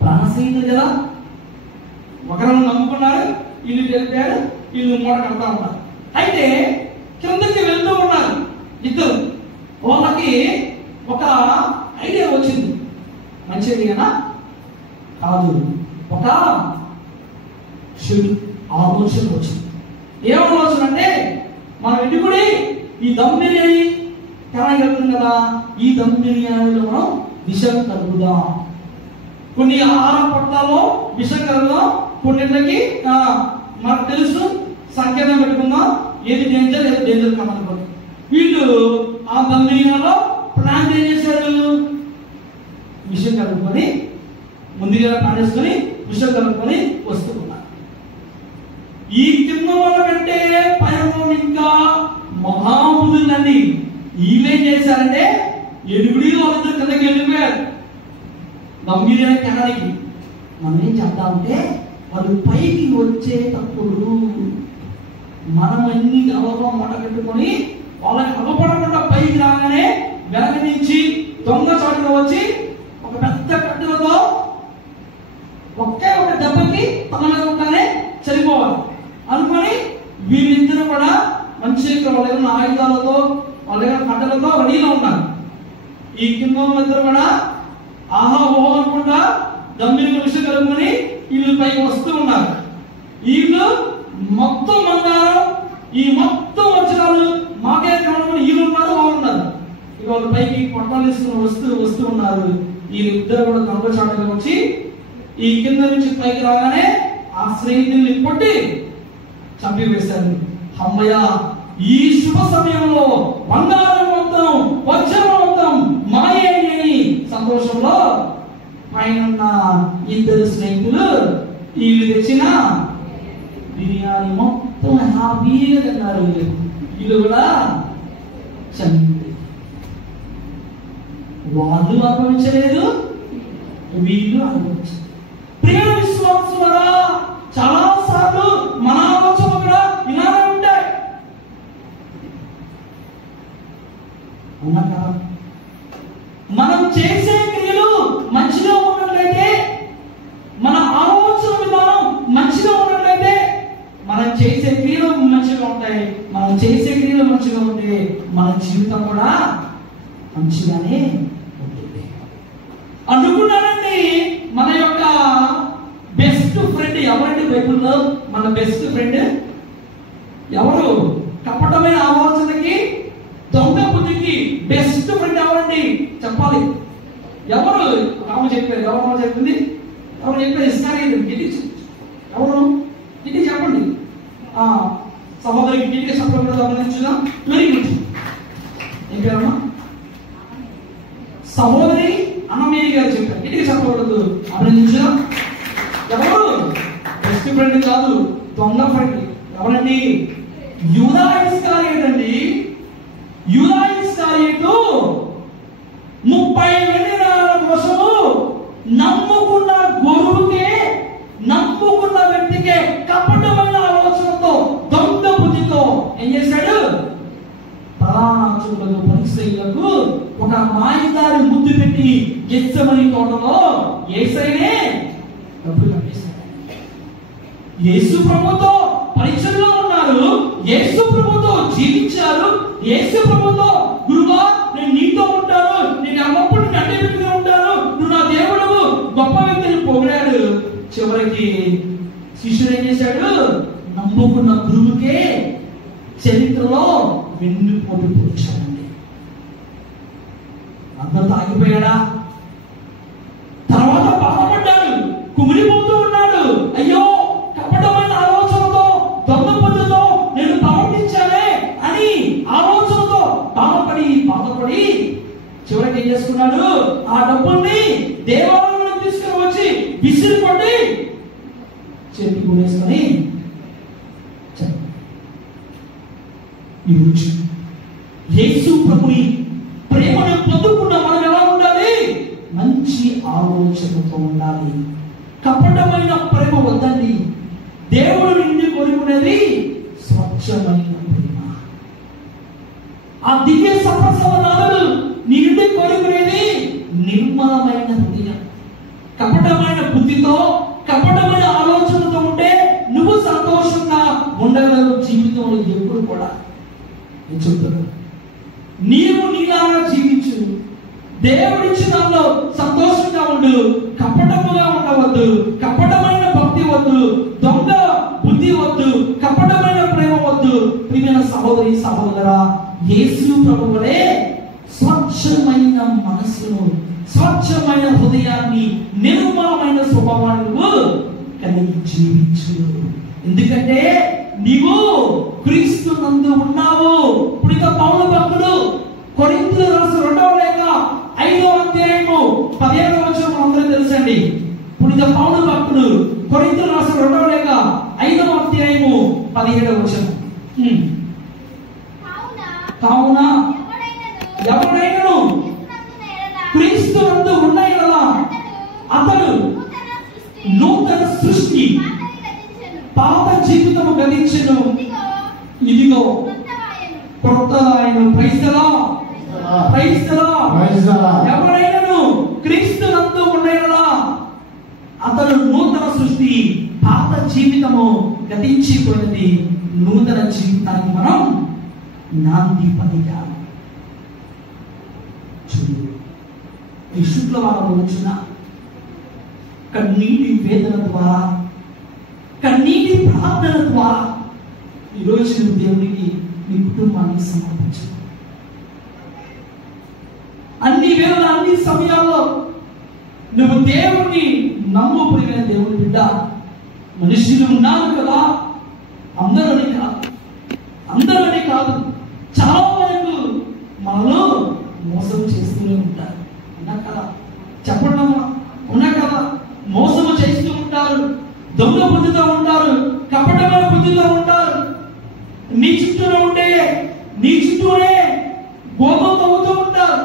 ప్రాణ స్నేహితులు కదా, ఒకరు నమ్ముకున్నారు, ఇల్లు తెలిపారు, ఇల్లు మూట కడతా ఉన్నారు. అయితే కిందకి వెళ్తూ ఉన్నారు ఇద్దరు. వాళ్ళకి ఒక ఐడియా వచ్చింది. మంచి ఐడియానా కాదు, ఒక ఆలోచన వచ్చింది. ఏం ఆలోచన అంటే, మనం ఇంటికి ఈ దమ్ బిర్యానీ కరాయి వెళ్తుంది కదా, ఈ దమ్ బిర్యానీలో మనం విషం కలుగుదాం. కొన్ని ఆహార పట్టాల్లో విషం కలుగుదాం, కొన్నింటికి మనకు తెలుసు సంకేతం పెట్టుకుందాం, ఏది డేంజర్ ఏది డేంజర్ కాదనుకోండి. వీళ్ళు ఆ దమ్ బిర్యానీలో ప్లాన్ ఏం చేశారు, విషం కలుపుకొని ముందుగా పాడేసుకొని విషం కలుపుకొని వస్తూ ఉన్నారు. ఈ కింద వాళ్ళ కంటే పైన ఇంకా మహాబుద్ధులండి. వీళ్ళేం చేశారంటే ఎడుగుడి వాళ్ళిద్దరు కిందకి వెళ్ళిపోయారు దమ్ బిర్యానీ తినడానికి. మనం ఏం చేద్దామంటే వాళ్ళు పైకి వచ్చేటప్పుడు మనం అన్ని గవలో మూట పెట్టుకొని వాళ్ళని అవ్వపడకుండా పైకి రాగానే వెనక నుంచి దొంగ చాటుగా వచ్చి ఒక పెద్ద కట్టెలతో ఒకే ఒక దెబ్బకి తన మీద ఉంటానే చనిపోవాలి అనుకొని వీళ్ళిద్దరూ కూడా మంచిగా వాళ్ళ దగ్గర ఆయుధాలతో, వాళ్ళ దగ్గర కట్టెలతో రెడీలో ఉన్నారు. ఈ కింద వాళ్ళిద్దరు కూడా ఆహా ఓహో అనుకుంటా దమ్మిని విషయం కలుపుకొని వీళ్ళు పైకి వస్తూ ఉన్నారు. వీళ్ళు మొత్తం బంగారం, ఈ మొత్తం వజ్రాలు మాకే కనుకొని వీళ్ళు ఉన్నారు, వాళ్ళు ఉన్నారు. ఇక వాళ్ళ పైకి పొట్టాలు తీసుకుని వస్తూ ఉన్నారు. వీళ్ళిద్దరు కూడా దొంగ చాటుగా వచ్చి ఈ కింద నుంచి పైకి రాగానే ఆ స్నేహితుల్ని కొట్టి చంపివేశారు. అమ్మయ్య, ఈ శుభ సమయంలో బంగారం మొత్తం, వజ్రం మొత్తం మాయని సంతోషంలో పైన ఇద్దరు స్నేహితులు వీళ్ళు తెచ్చిన బిర్యానీ మొత్తం హ్యాపీగా తిన్నారు. వీళ్ళు కూడా చంపి, వాళ్ళు అనుభవించలేదు, వీళ్ళు అనుభవించారు. ప్రియ విశ్వాసులుగా చాలా సార్లు మన ఆలోచనలు కూడా ఇలానే ఉంటాయి. మనం చేసే క్రియలు మంచిగా ఉన్నట్లయితే, మన ఆలోచన విధానం మంచిగా ఉన్నట్లయితే మనం చేసే క్రియలు మంచిగా ఉంటాయి. మనం చేసే క్రియలు మంచిగా ఉంటే మన జీవితం కూడా మంచిగానే ఉంటుంది. అనుకున్నానండి, మన యొక్క బెస్ట్ ఫ్రెండ్ ఎవరండి బైబిల్లో? మన బెస్ట్ ఫ్రెండ్ ఎవరు? కపటమైన ఆలోచనకి, దొంగ బుద్ధికి బెస్ట్ ఫ్రెండ్ ఎవరండి చెప్పాలి? ఎవరు? రాము చెప్పారు. ఎవరు చెప్పింది? ఎవరు చెప్పారు? ఇస్తారే ఎవరు? ఇది చెప్పండి. సహోదరికి గిట్టిగా చెప్పడం గమనించుదాం. Very good. ఏం పేరమ్మా? సహోదరి అన్నమయ్య గారు చెప్పారు. గిట్టిగా చెప్పకూడదు, అభినందించుదాం. ఫ్రెండ్ ఎవరండి? యూదా ఇస్కరియోతు అండి. యూదా ఇస్కరియోతు 30 వెండి నాణాల కోసము నమ్ముకున్న గురువుకే, నమ్ముకున్న వ్యక్తికే కపటమైన ఆలోచనతో, దొంగ బుద్ధితో ఏం చేశాడు? ప్రధానార్చకులకు, పరిసయ్యులకు ఒక మాయదారి ముద్దు పెట్టి గెత్సెమనీ తోటలో యేసయ్యనే డబ్బులు కట్టేశాడు. యేసు ప్రభుతో పరిచయంలో ఉన్నారు, యేసు ప్రభుతో జీవించారు, యేసు ప్రభుతో గురువా నేను నీతో ఉంటాను, నేను అమ్మప్పుడు అడ్డే వ్యక్తిగా ఉంటాను, నువ్వు నా దేవుడు, గొప్ప వ్యక్తిని పొగిడాడు. చివరికి శిష్యుడు ఏం చేశాడు? నమ్ముకున్న గురువుకే చరిత్రలో వెన్నుపోటు పొడిచాడండి. అందరితో ఆగిపోయాడా? తర్వాత బాధపడ్డాడు, కుమిలిపోతూ ఉన్నాడు. అయ్యో, కపటమైన ఆలోచనతో, దొంగ బుద్ధితో నేను ప్రవర్తించానే అని ఆలోచనతో బాధపడి చివరికి ఏం చేసుకున్నాడు? ఆ డబ్బుల్ని దేవాలయంలో తీసుకుని వచ్చి విసిరి కొట్టి చేతి కూడేసుకొని ఈరోజు యేసు ప్రభుని ప్రేమను పొందుకున్న మనం ఎలా ఉండాలి? మంచి ఆలోచనతో ఉండాలి. కపటమైన ప్రేమ వద్దండి. దేవుడు నిన్ను కోరుకునేది స్వచ్ఛమైన ప్రేమ. ఆ దివ్య సప్రసవనాలు నీ నుండి కోరుకునేది నిర్మలమైన హృదయం. కపటమైన బుద్ధితో, కపటమైన ఆలోచనతో ఉంటే నువ్వు సంతోషంగా ఉండగలవు జీవితంలో ఎప్పుడు కూడా. చెప్తాను, నీవు నీలాగా జీవించు, దేవుడిచ్చిన దానిలో సంతోషంగా ఉండు, కపటముగా ఉండవద్దు, కపటమైన భక్తి వద్దు, దొంగ బుద్ధి వద్దు, కపటమైన ప్రేమ వద్దు. ప్రియమైన సహోదరి సహోదరా, యేసు ప్రభువులే స్వచ్ఛమైన మనస్సును, స్వచ్ఛమైన హృదయాన్ని, నిర్మలమైన స్వభావాన్ని కలిగి జీవించు. ఎందుకంటే నీవు క్రీస్తు నందు ఉన్నావు. పునీత పౌలు భక్తుడు కొరింథీయులకు రాసిన 2వ లేఖ 5వ అధ్యాయము 17వ వచనం అందరూ తెలుసండి. పునీత పౌలు భక్తుడు కొరింథీయులకు రాసిన 2వ లేఖ 5వ అధ్యాయము 17వ వచనం. కావున ఎవరైనాను క్రీస్తు నందు ఉన్న యెడల అతడు నూతన సృష్టి, పాత జీవితము గతించెను, ఇదిగో కొత్తదాయను. Praise the lord, praise the Lord. ఎవరైనాను క్రీస్తు నందు ఉన్న యెడల అతడు నూతన సృష్టి, పాత జీవితము గతించిపోయినది, నూతన జీవితానికి మనం నాంది పలికాము. చూడు, ఈ శుక్రవారం రోజున కన్నీటి వేదన ద్వారా, కన్నీటి ప్రార్థన ద్వారా ఈరోజు నువ్వు దేవునికి నీ కుటుంబాన్ని సమర్పించు. అన్ని వేళ, అన్ని సమయాల్లో నువ్వు దేవుణ్ణి నమ్ము. ప్రియమైన దేవుని బిడ్డ, మనుషులు ఉన్నారు కదా, అందరని కాదు, చాలా వరకు మనలో మోసం చేస్తూనే ఉంటారు. ఉన్నా కదా? చెప్పండి, ఉన్నా కదా? మోసము చేస్తూ ఉంటారు, దొంగ బుద్ధితో ఉంటారు, కపటమైన బుద్ధితో ఉంటారు. నీ చుట్టూనే గోధుమ తవ్వుతూ ఉంటారు.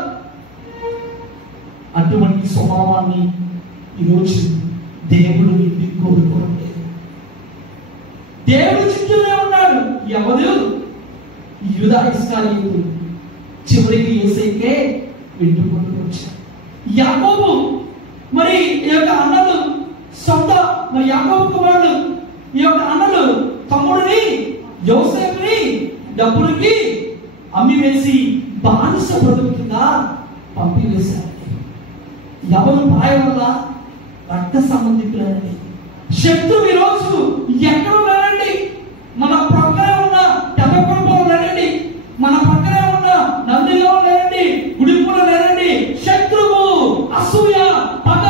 అటువంటి స్వభావాన్ని ఈరోజు దేవుడు నిన్ను కోరుకోవట్లేదు. దేవుడు చుట్టూనే ఉన్నాడు. ఎవరు? యూదా ఇస్కరియోతు చివరికి యేసయ్యకే వెంటుకుంటూ వచ్చాడు. యాకోబు, మరి ఈ యొక్క అన్నలు సొంత, మరి యాకోబు కుమారుడు, ఈ యొక్క అన్నలు తమ్ముడిని యోసేపుని డబ్బులకి అమ్మివేసి బానిస బ్రతుకు కింద పంపివేశారు. ఎవరు పాయ వల్ల? రక్త సంబంధికులండి. శత్రువు ఈరోజు ఎక్కడ లేరండి. మన ప్రక్కనే ఉన్న తెల్లకొండలో లేరండి, మన ప్రక్కనే ఉన్న నందిలో లేరండి, గుడిపులో లేరండి. శత్రువు, అసూయ, పగ,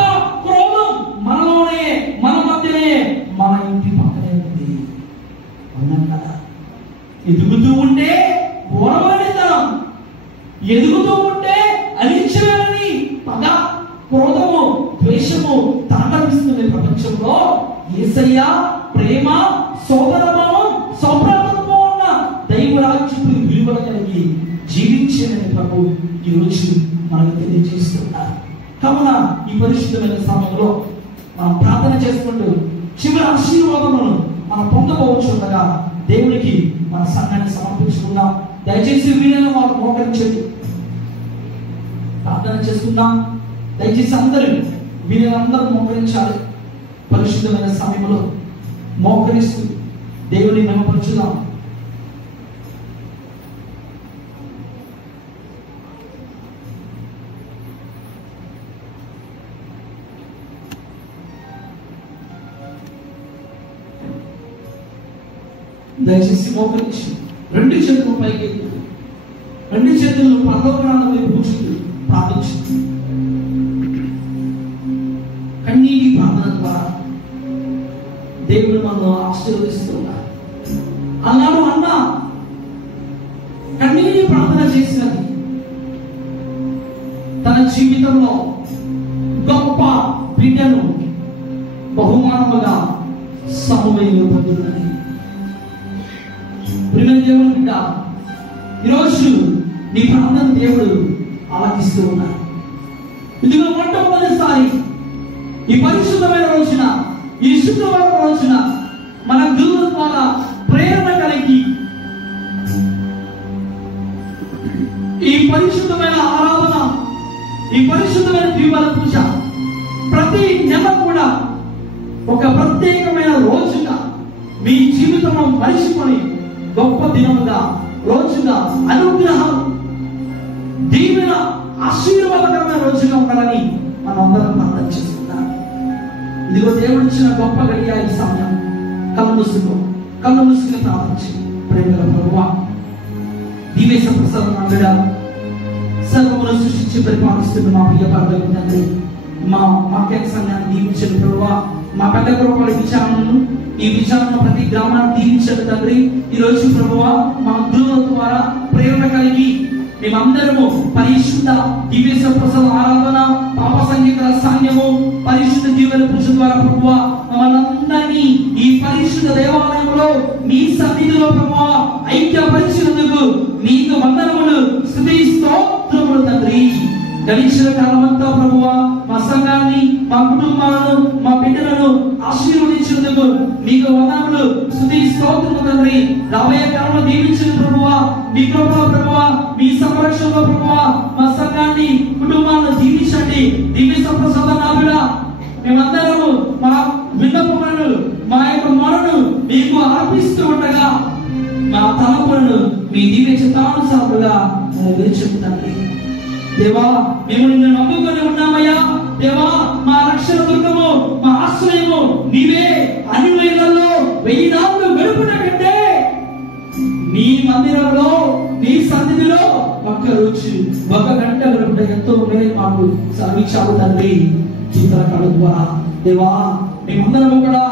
క్రోధం మనలోనే, మన మధ్యనే, మన ఇంటి పక్కనే ఉంది. అవునా కదా? ఎదుగుతూ ఉంటే ఓరవనితనం, ఎదుగుతూ ఉంటే అనిచ్చని పగ, క్రోధము, ద్వేషము తాండవిస్తున్న ప్రపంచంలో యేసయ్య ప్రేమ, సోదరభావం ఈరోజు మనకు తెలియజేస్తున్నారు. కావున ఈ పరిశుద్ధమైన సమయంలో మనం ప్రార్థన చేసుకుంటూ చివరి ఆశీర్వాదములను మనం పొందబోచుండగా దేవునికి మన సంఘాన్ని సమర్పించుకుందాం. దయచేసి వీళ్ళని వాళ్ళు మోకరించండి, ప్రార్థన చేసుకుందాం. దయచేసి అందరూ వీళ్ళందరూ మోకరించాలి. పరిశుద్ధమైన సమయంలో మోకరిస్తూ దేవుని మహిమపరచుదాం. దయచేసి మోకరించి రెండు చేతులు పైకి, రెండు చేతులను పరలోకనాథం వైపు ఉంచుతూ ప్రార్థించు. కన్నీటి ప్రార్థన ద్వారా దేవుడు మనల్ని ఆశీర్వదిస్తున్నారు. అన్నాడు అన్న కన్నీటి ప్రార్థన చేసినది తన జీవితంలో గొప్ప బిడ్డను బహుమానముగా సమూహంలో పొందుతున్నది. ప్రియమైన దేవుని బిడ్డ, ఈరోజు నీ ప్రార్థన దేవుడు ఆలకిస్తూ ఉన్నాడు. ఇదిగో మొట్టమొదటిసారి ఈ పరిశుద్ధమైన రోజున, ఈ శుక్రవారం రోజున మన గురువుల ద్వారా ప్రేరణ కలిగి ఈ పరిశుద్ధమైన ఆరాధన, ఈ పరిశుద్ధమైన దీపాల పూజ ప్రతి నెల కూడా ఒక ప్రత్యేకమైన రోజుగా మీ జీవితంలో మరిచిపోయి గొప్ప దినముగా, రోజుగా, అనుగ్రహం, దీవెన, ఆశీర్వాదకరమైన రోజుగా ఉండాలని మనం అందరం ప్రార్థన చేస్తున్నాం. ఇదిగో దేవుడు ఇచ్చిన గొప్ప గడియ ఈ సమయం. కళ్ళు మూసుకుని ప్రార్థించి, ప్రేమల ప్రభువా, దీవేశ ప్రసాదం బిడ్డ సర్వమును సృష్టించి పరిపాలిస్తున్న మా ప్రియ పరలోక తండ్రి, మా వాక్య సంఘాన్ని దీవించండి ప్రభువా. మా పెద్ద కృపల విచారణను, ఈ విచారణ ప్రతి గ్రామాన్ని దీవించండి తండ్రి. ఈ రోజు ప్రభువా మా గురువుల ద్వారా ప్రేరణ కలిగి మేమందరము పరిశుద్ధ దివ్య ప్రసాద ఆరాధన, పాప సంగీత సాంగ్యము, పరిశుద్ధ దీవెన పూజ ద్వారా ప్రభువా మనందరినీ ఈ పరిశుద్ధ దేవాలయంలో మీ సన్నిధిలో ప్రభువా ఐక్యపరిచినందుకు మీకు వందనములు, స్తుతి స్తోత్రములు తండ్రి. గడిచిన కాలమంతా ప్రభువా మా సంఘాన్ని, మా కుటుంబాలను, మా బిడ్డలను ఆశీర్వదించినందుకు మీకు వందనములు, స్తుతి స్తోత్రములు తండ్రి. రాబోయే కాలంలో దీవించిన ప్రభువా, మీ కృపలో ప్రభువా, మీ సంరక్షణలో ప్రభువా మా సంఘాన్ని, కుటుంబాలను దీవించండి. దివ్య సంప్రసాద నాభిడ మేమందరము మా విన్నపములను, మా యొక్క మొరను మీకు అర్పిస్తూ ఉండగా మా తలపులను మీ దివ్య చిత్తానుసారులుగా విరుచుకుంటాండి. దేవా మేము నిన్ను నమ్ముకొని ఉన్నామయ్యా. దేవా మా రక్షణ దుర్గము, మా ఆశ్రయము నీవే. అన్యులలో 1000 నాళ్ళు గడుపుట కంటే నీ మందిరంలో, నీ సన్నిధిలో ఒక్క రోజు, ఒక గంట గడుపుట ఎంతో మేలు మాకు సాధించావు తండ్రి. జీవితాల కళ ద్వారా దేవా మేమందరము కూడా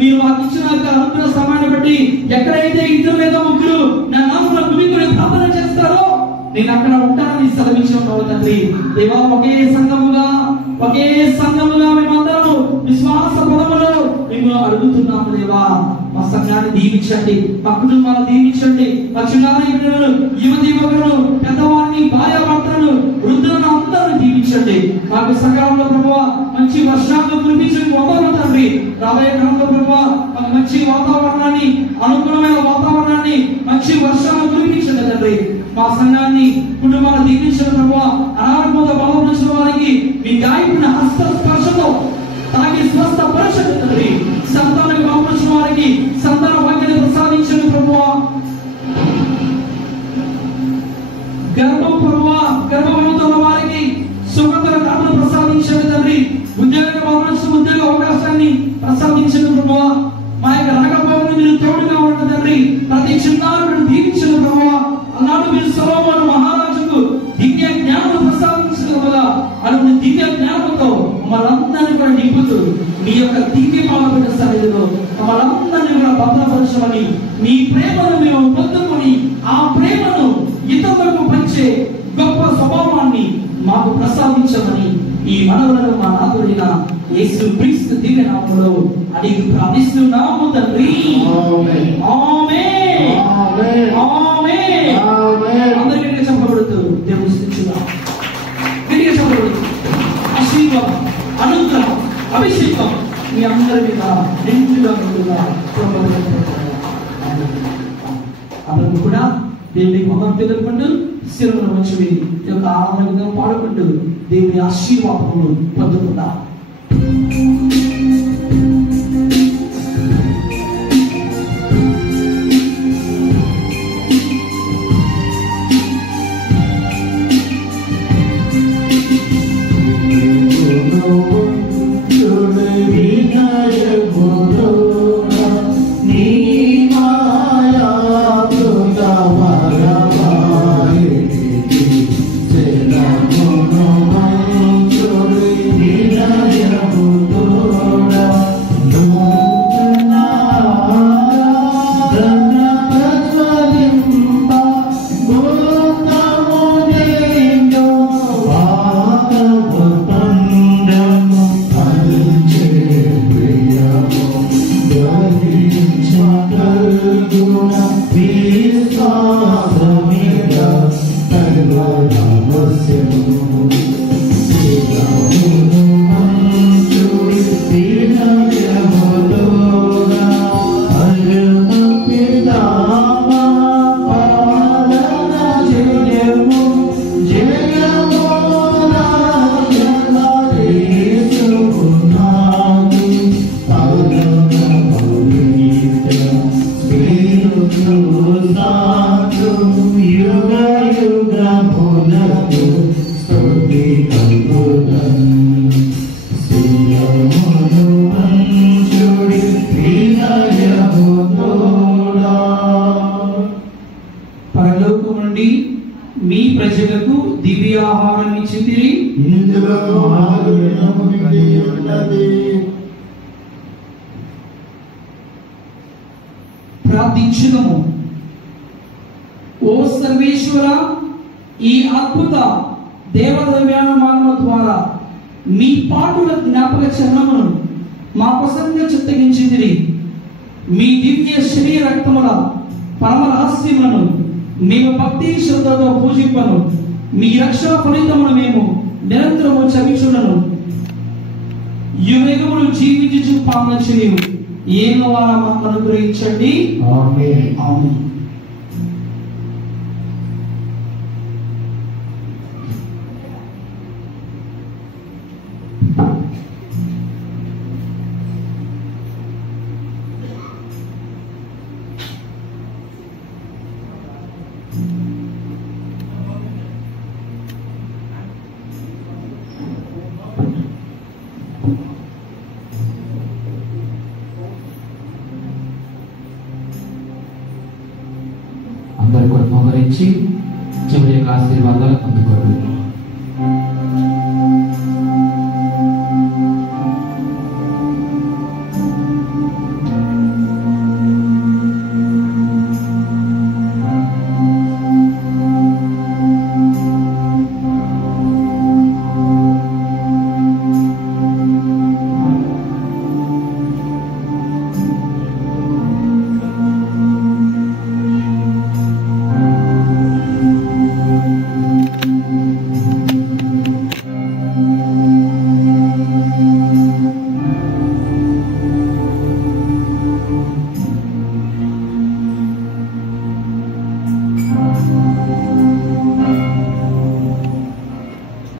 మీరు మాకు ఇచ్చిన అనుగ్రహ సమయాన్ని బట్టి ఎక్కడైతే 2 లేదా 3 నా నామమున భూమికి ప్రార్థన చేస్తారో నేను అక్కడ ఉంటానని సెలవించి ఉన్నావు తండ్రి. దేవా ఒకే సంఘముగా మేమందరము విశ్వాస పదములో మేము అడుగుతున్నాము. దేవా మా సంఘాన్ని దీవించండి, మా కుటుంబాలను దీవించండి, మా చిన్నారులను, యువతి యువకులను, పెద్దవారిని, భార్య భర్తలను, వృద్ధులను అందరూ దీవించండి. మాకు సకాలంలో ప్రభువా మంచి వర్షాలు కురిపించి మొదలు తండ్రి. రాబోయే కాలంలో ప్రభువా మాకు మంచి వాతావరణాన్ని, అనుకూలమైన వాతావరణాన్ని, మంచి వర్షాలు కురిపించండి తండ్రి. మా సంఘాన్ని, కుటుంబాన్ని దీవించిన ప్రభువా అనారోగ్యంతో బాధపడిన వారికి మీ గాయకుడిన హస్త స్పర్శతో తాకి స్వస్థపరచండి తండ్రి. సంతానం బాగుపడిన వారికి సంతాన భాగ్యాన్ని ప్రసాదించండి ప్రభువా. గర్భంతో వారికి సుఖంగా కాపులు ప్రసాదించండి తండ్రి. ఉద్యోగ అవకాశాన్ని ప్రసాదించండి ప్రభువా. మా యొక్క రాకపోవడం మీరు తోడుగా ఉండండి తండ్రి. ప్రతి చిన్నారులను దీవించండి ప్రభువా. అన్నాడు మీరు సొలొమోను మహారాజుకు దివ్య జ్ఞానం ప్రసాదించడం వల్ల అటువంటి దివ్య జ్ఞానంతో మనందరినీ కూడా నింపుతూ మీ యొక్క దివ్య పాలపడిన సన్నిధిలో మనందరినీ కూడా భద్రపరచమని, మీ ప్రేమను మేము పొందుకొని ఆ ప్రేమను ఇతరులకు పంచే గొప్ప స్వభావాన్ని మాకు ప్రసాదించమని ఈ మనవులను మా నాథుడైన యేసు క్రీస్తు దివ్య నామములో అడిగి ప్రార్థిస్తున్నాము తండ్రి. ఆమేన్. ఆమేన్. ఆమేన్. ఆమేన్. అందరికీ చెప్పబడుతూ దేవుని స్తుతించుదాం. అభిషేకం మీ అందరి మీద నిండుగా ముందుగా అందరూ కూడా దేవుని మొహం తెలుపుకుంటూ శిరమును వచ్చి ఈ యొక్క ఆనందంగా పాడుకుంటూ దేవుని ఆశీర్వాదములు పొందుకుందాం. పరలోకం నుండి మీ ప్రజలకు దివ్యాహారాన్ని ఇచ్చితిరి. ఇందులో ఉన్నది. ప్రార్థించుదము. ఓ సర్వేశ్వర, ఈ అద్భుత దేవదవ్యానమానము ద్వారా మీ పాటుల జ్ఞాపక చరణమును మా ప్రసంగ చిత్తగించితిరి. మీ దివ్య శరీర రక్తముల పరమ రహస్యములను మేము భక్తి శ్రద్ధతో పూజింపను. మీ రక్షణ ఫలితమును మేము నిరంతరము చవిచుడను. యుగములు జీవించు పాలనచి నీవు ఏమో మాకు అనుగ్రహించండి. ఆమేన్. ఆమేన్. అందరూ కూడా మోకరించి చివరి యొక్క ఆశీర్వాదాలు అందుకోండి.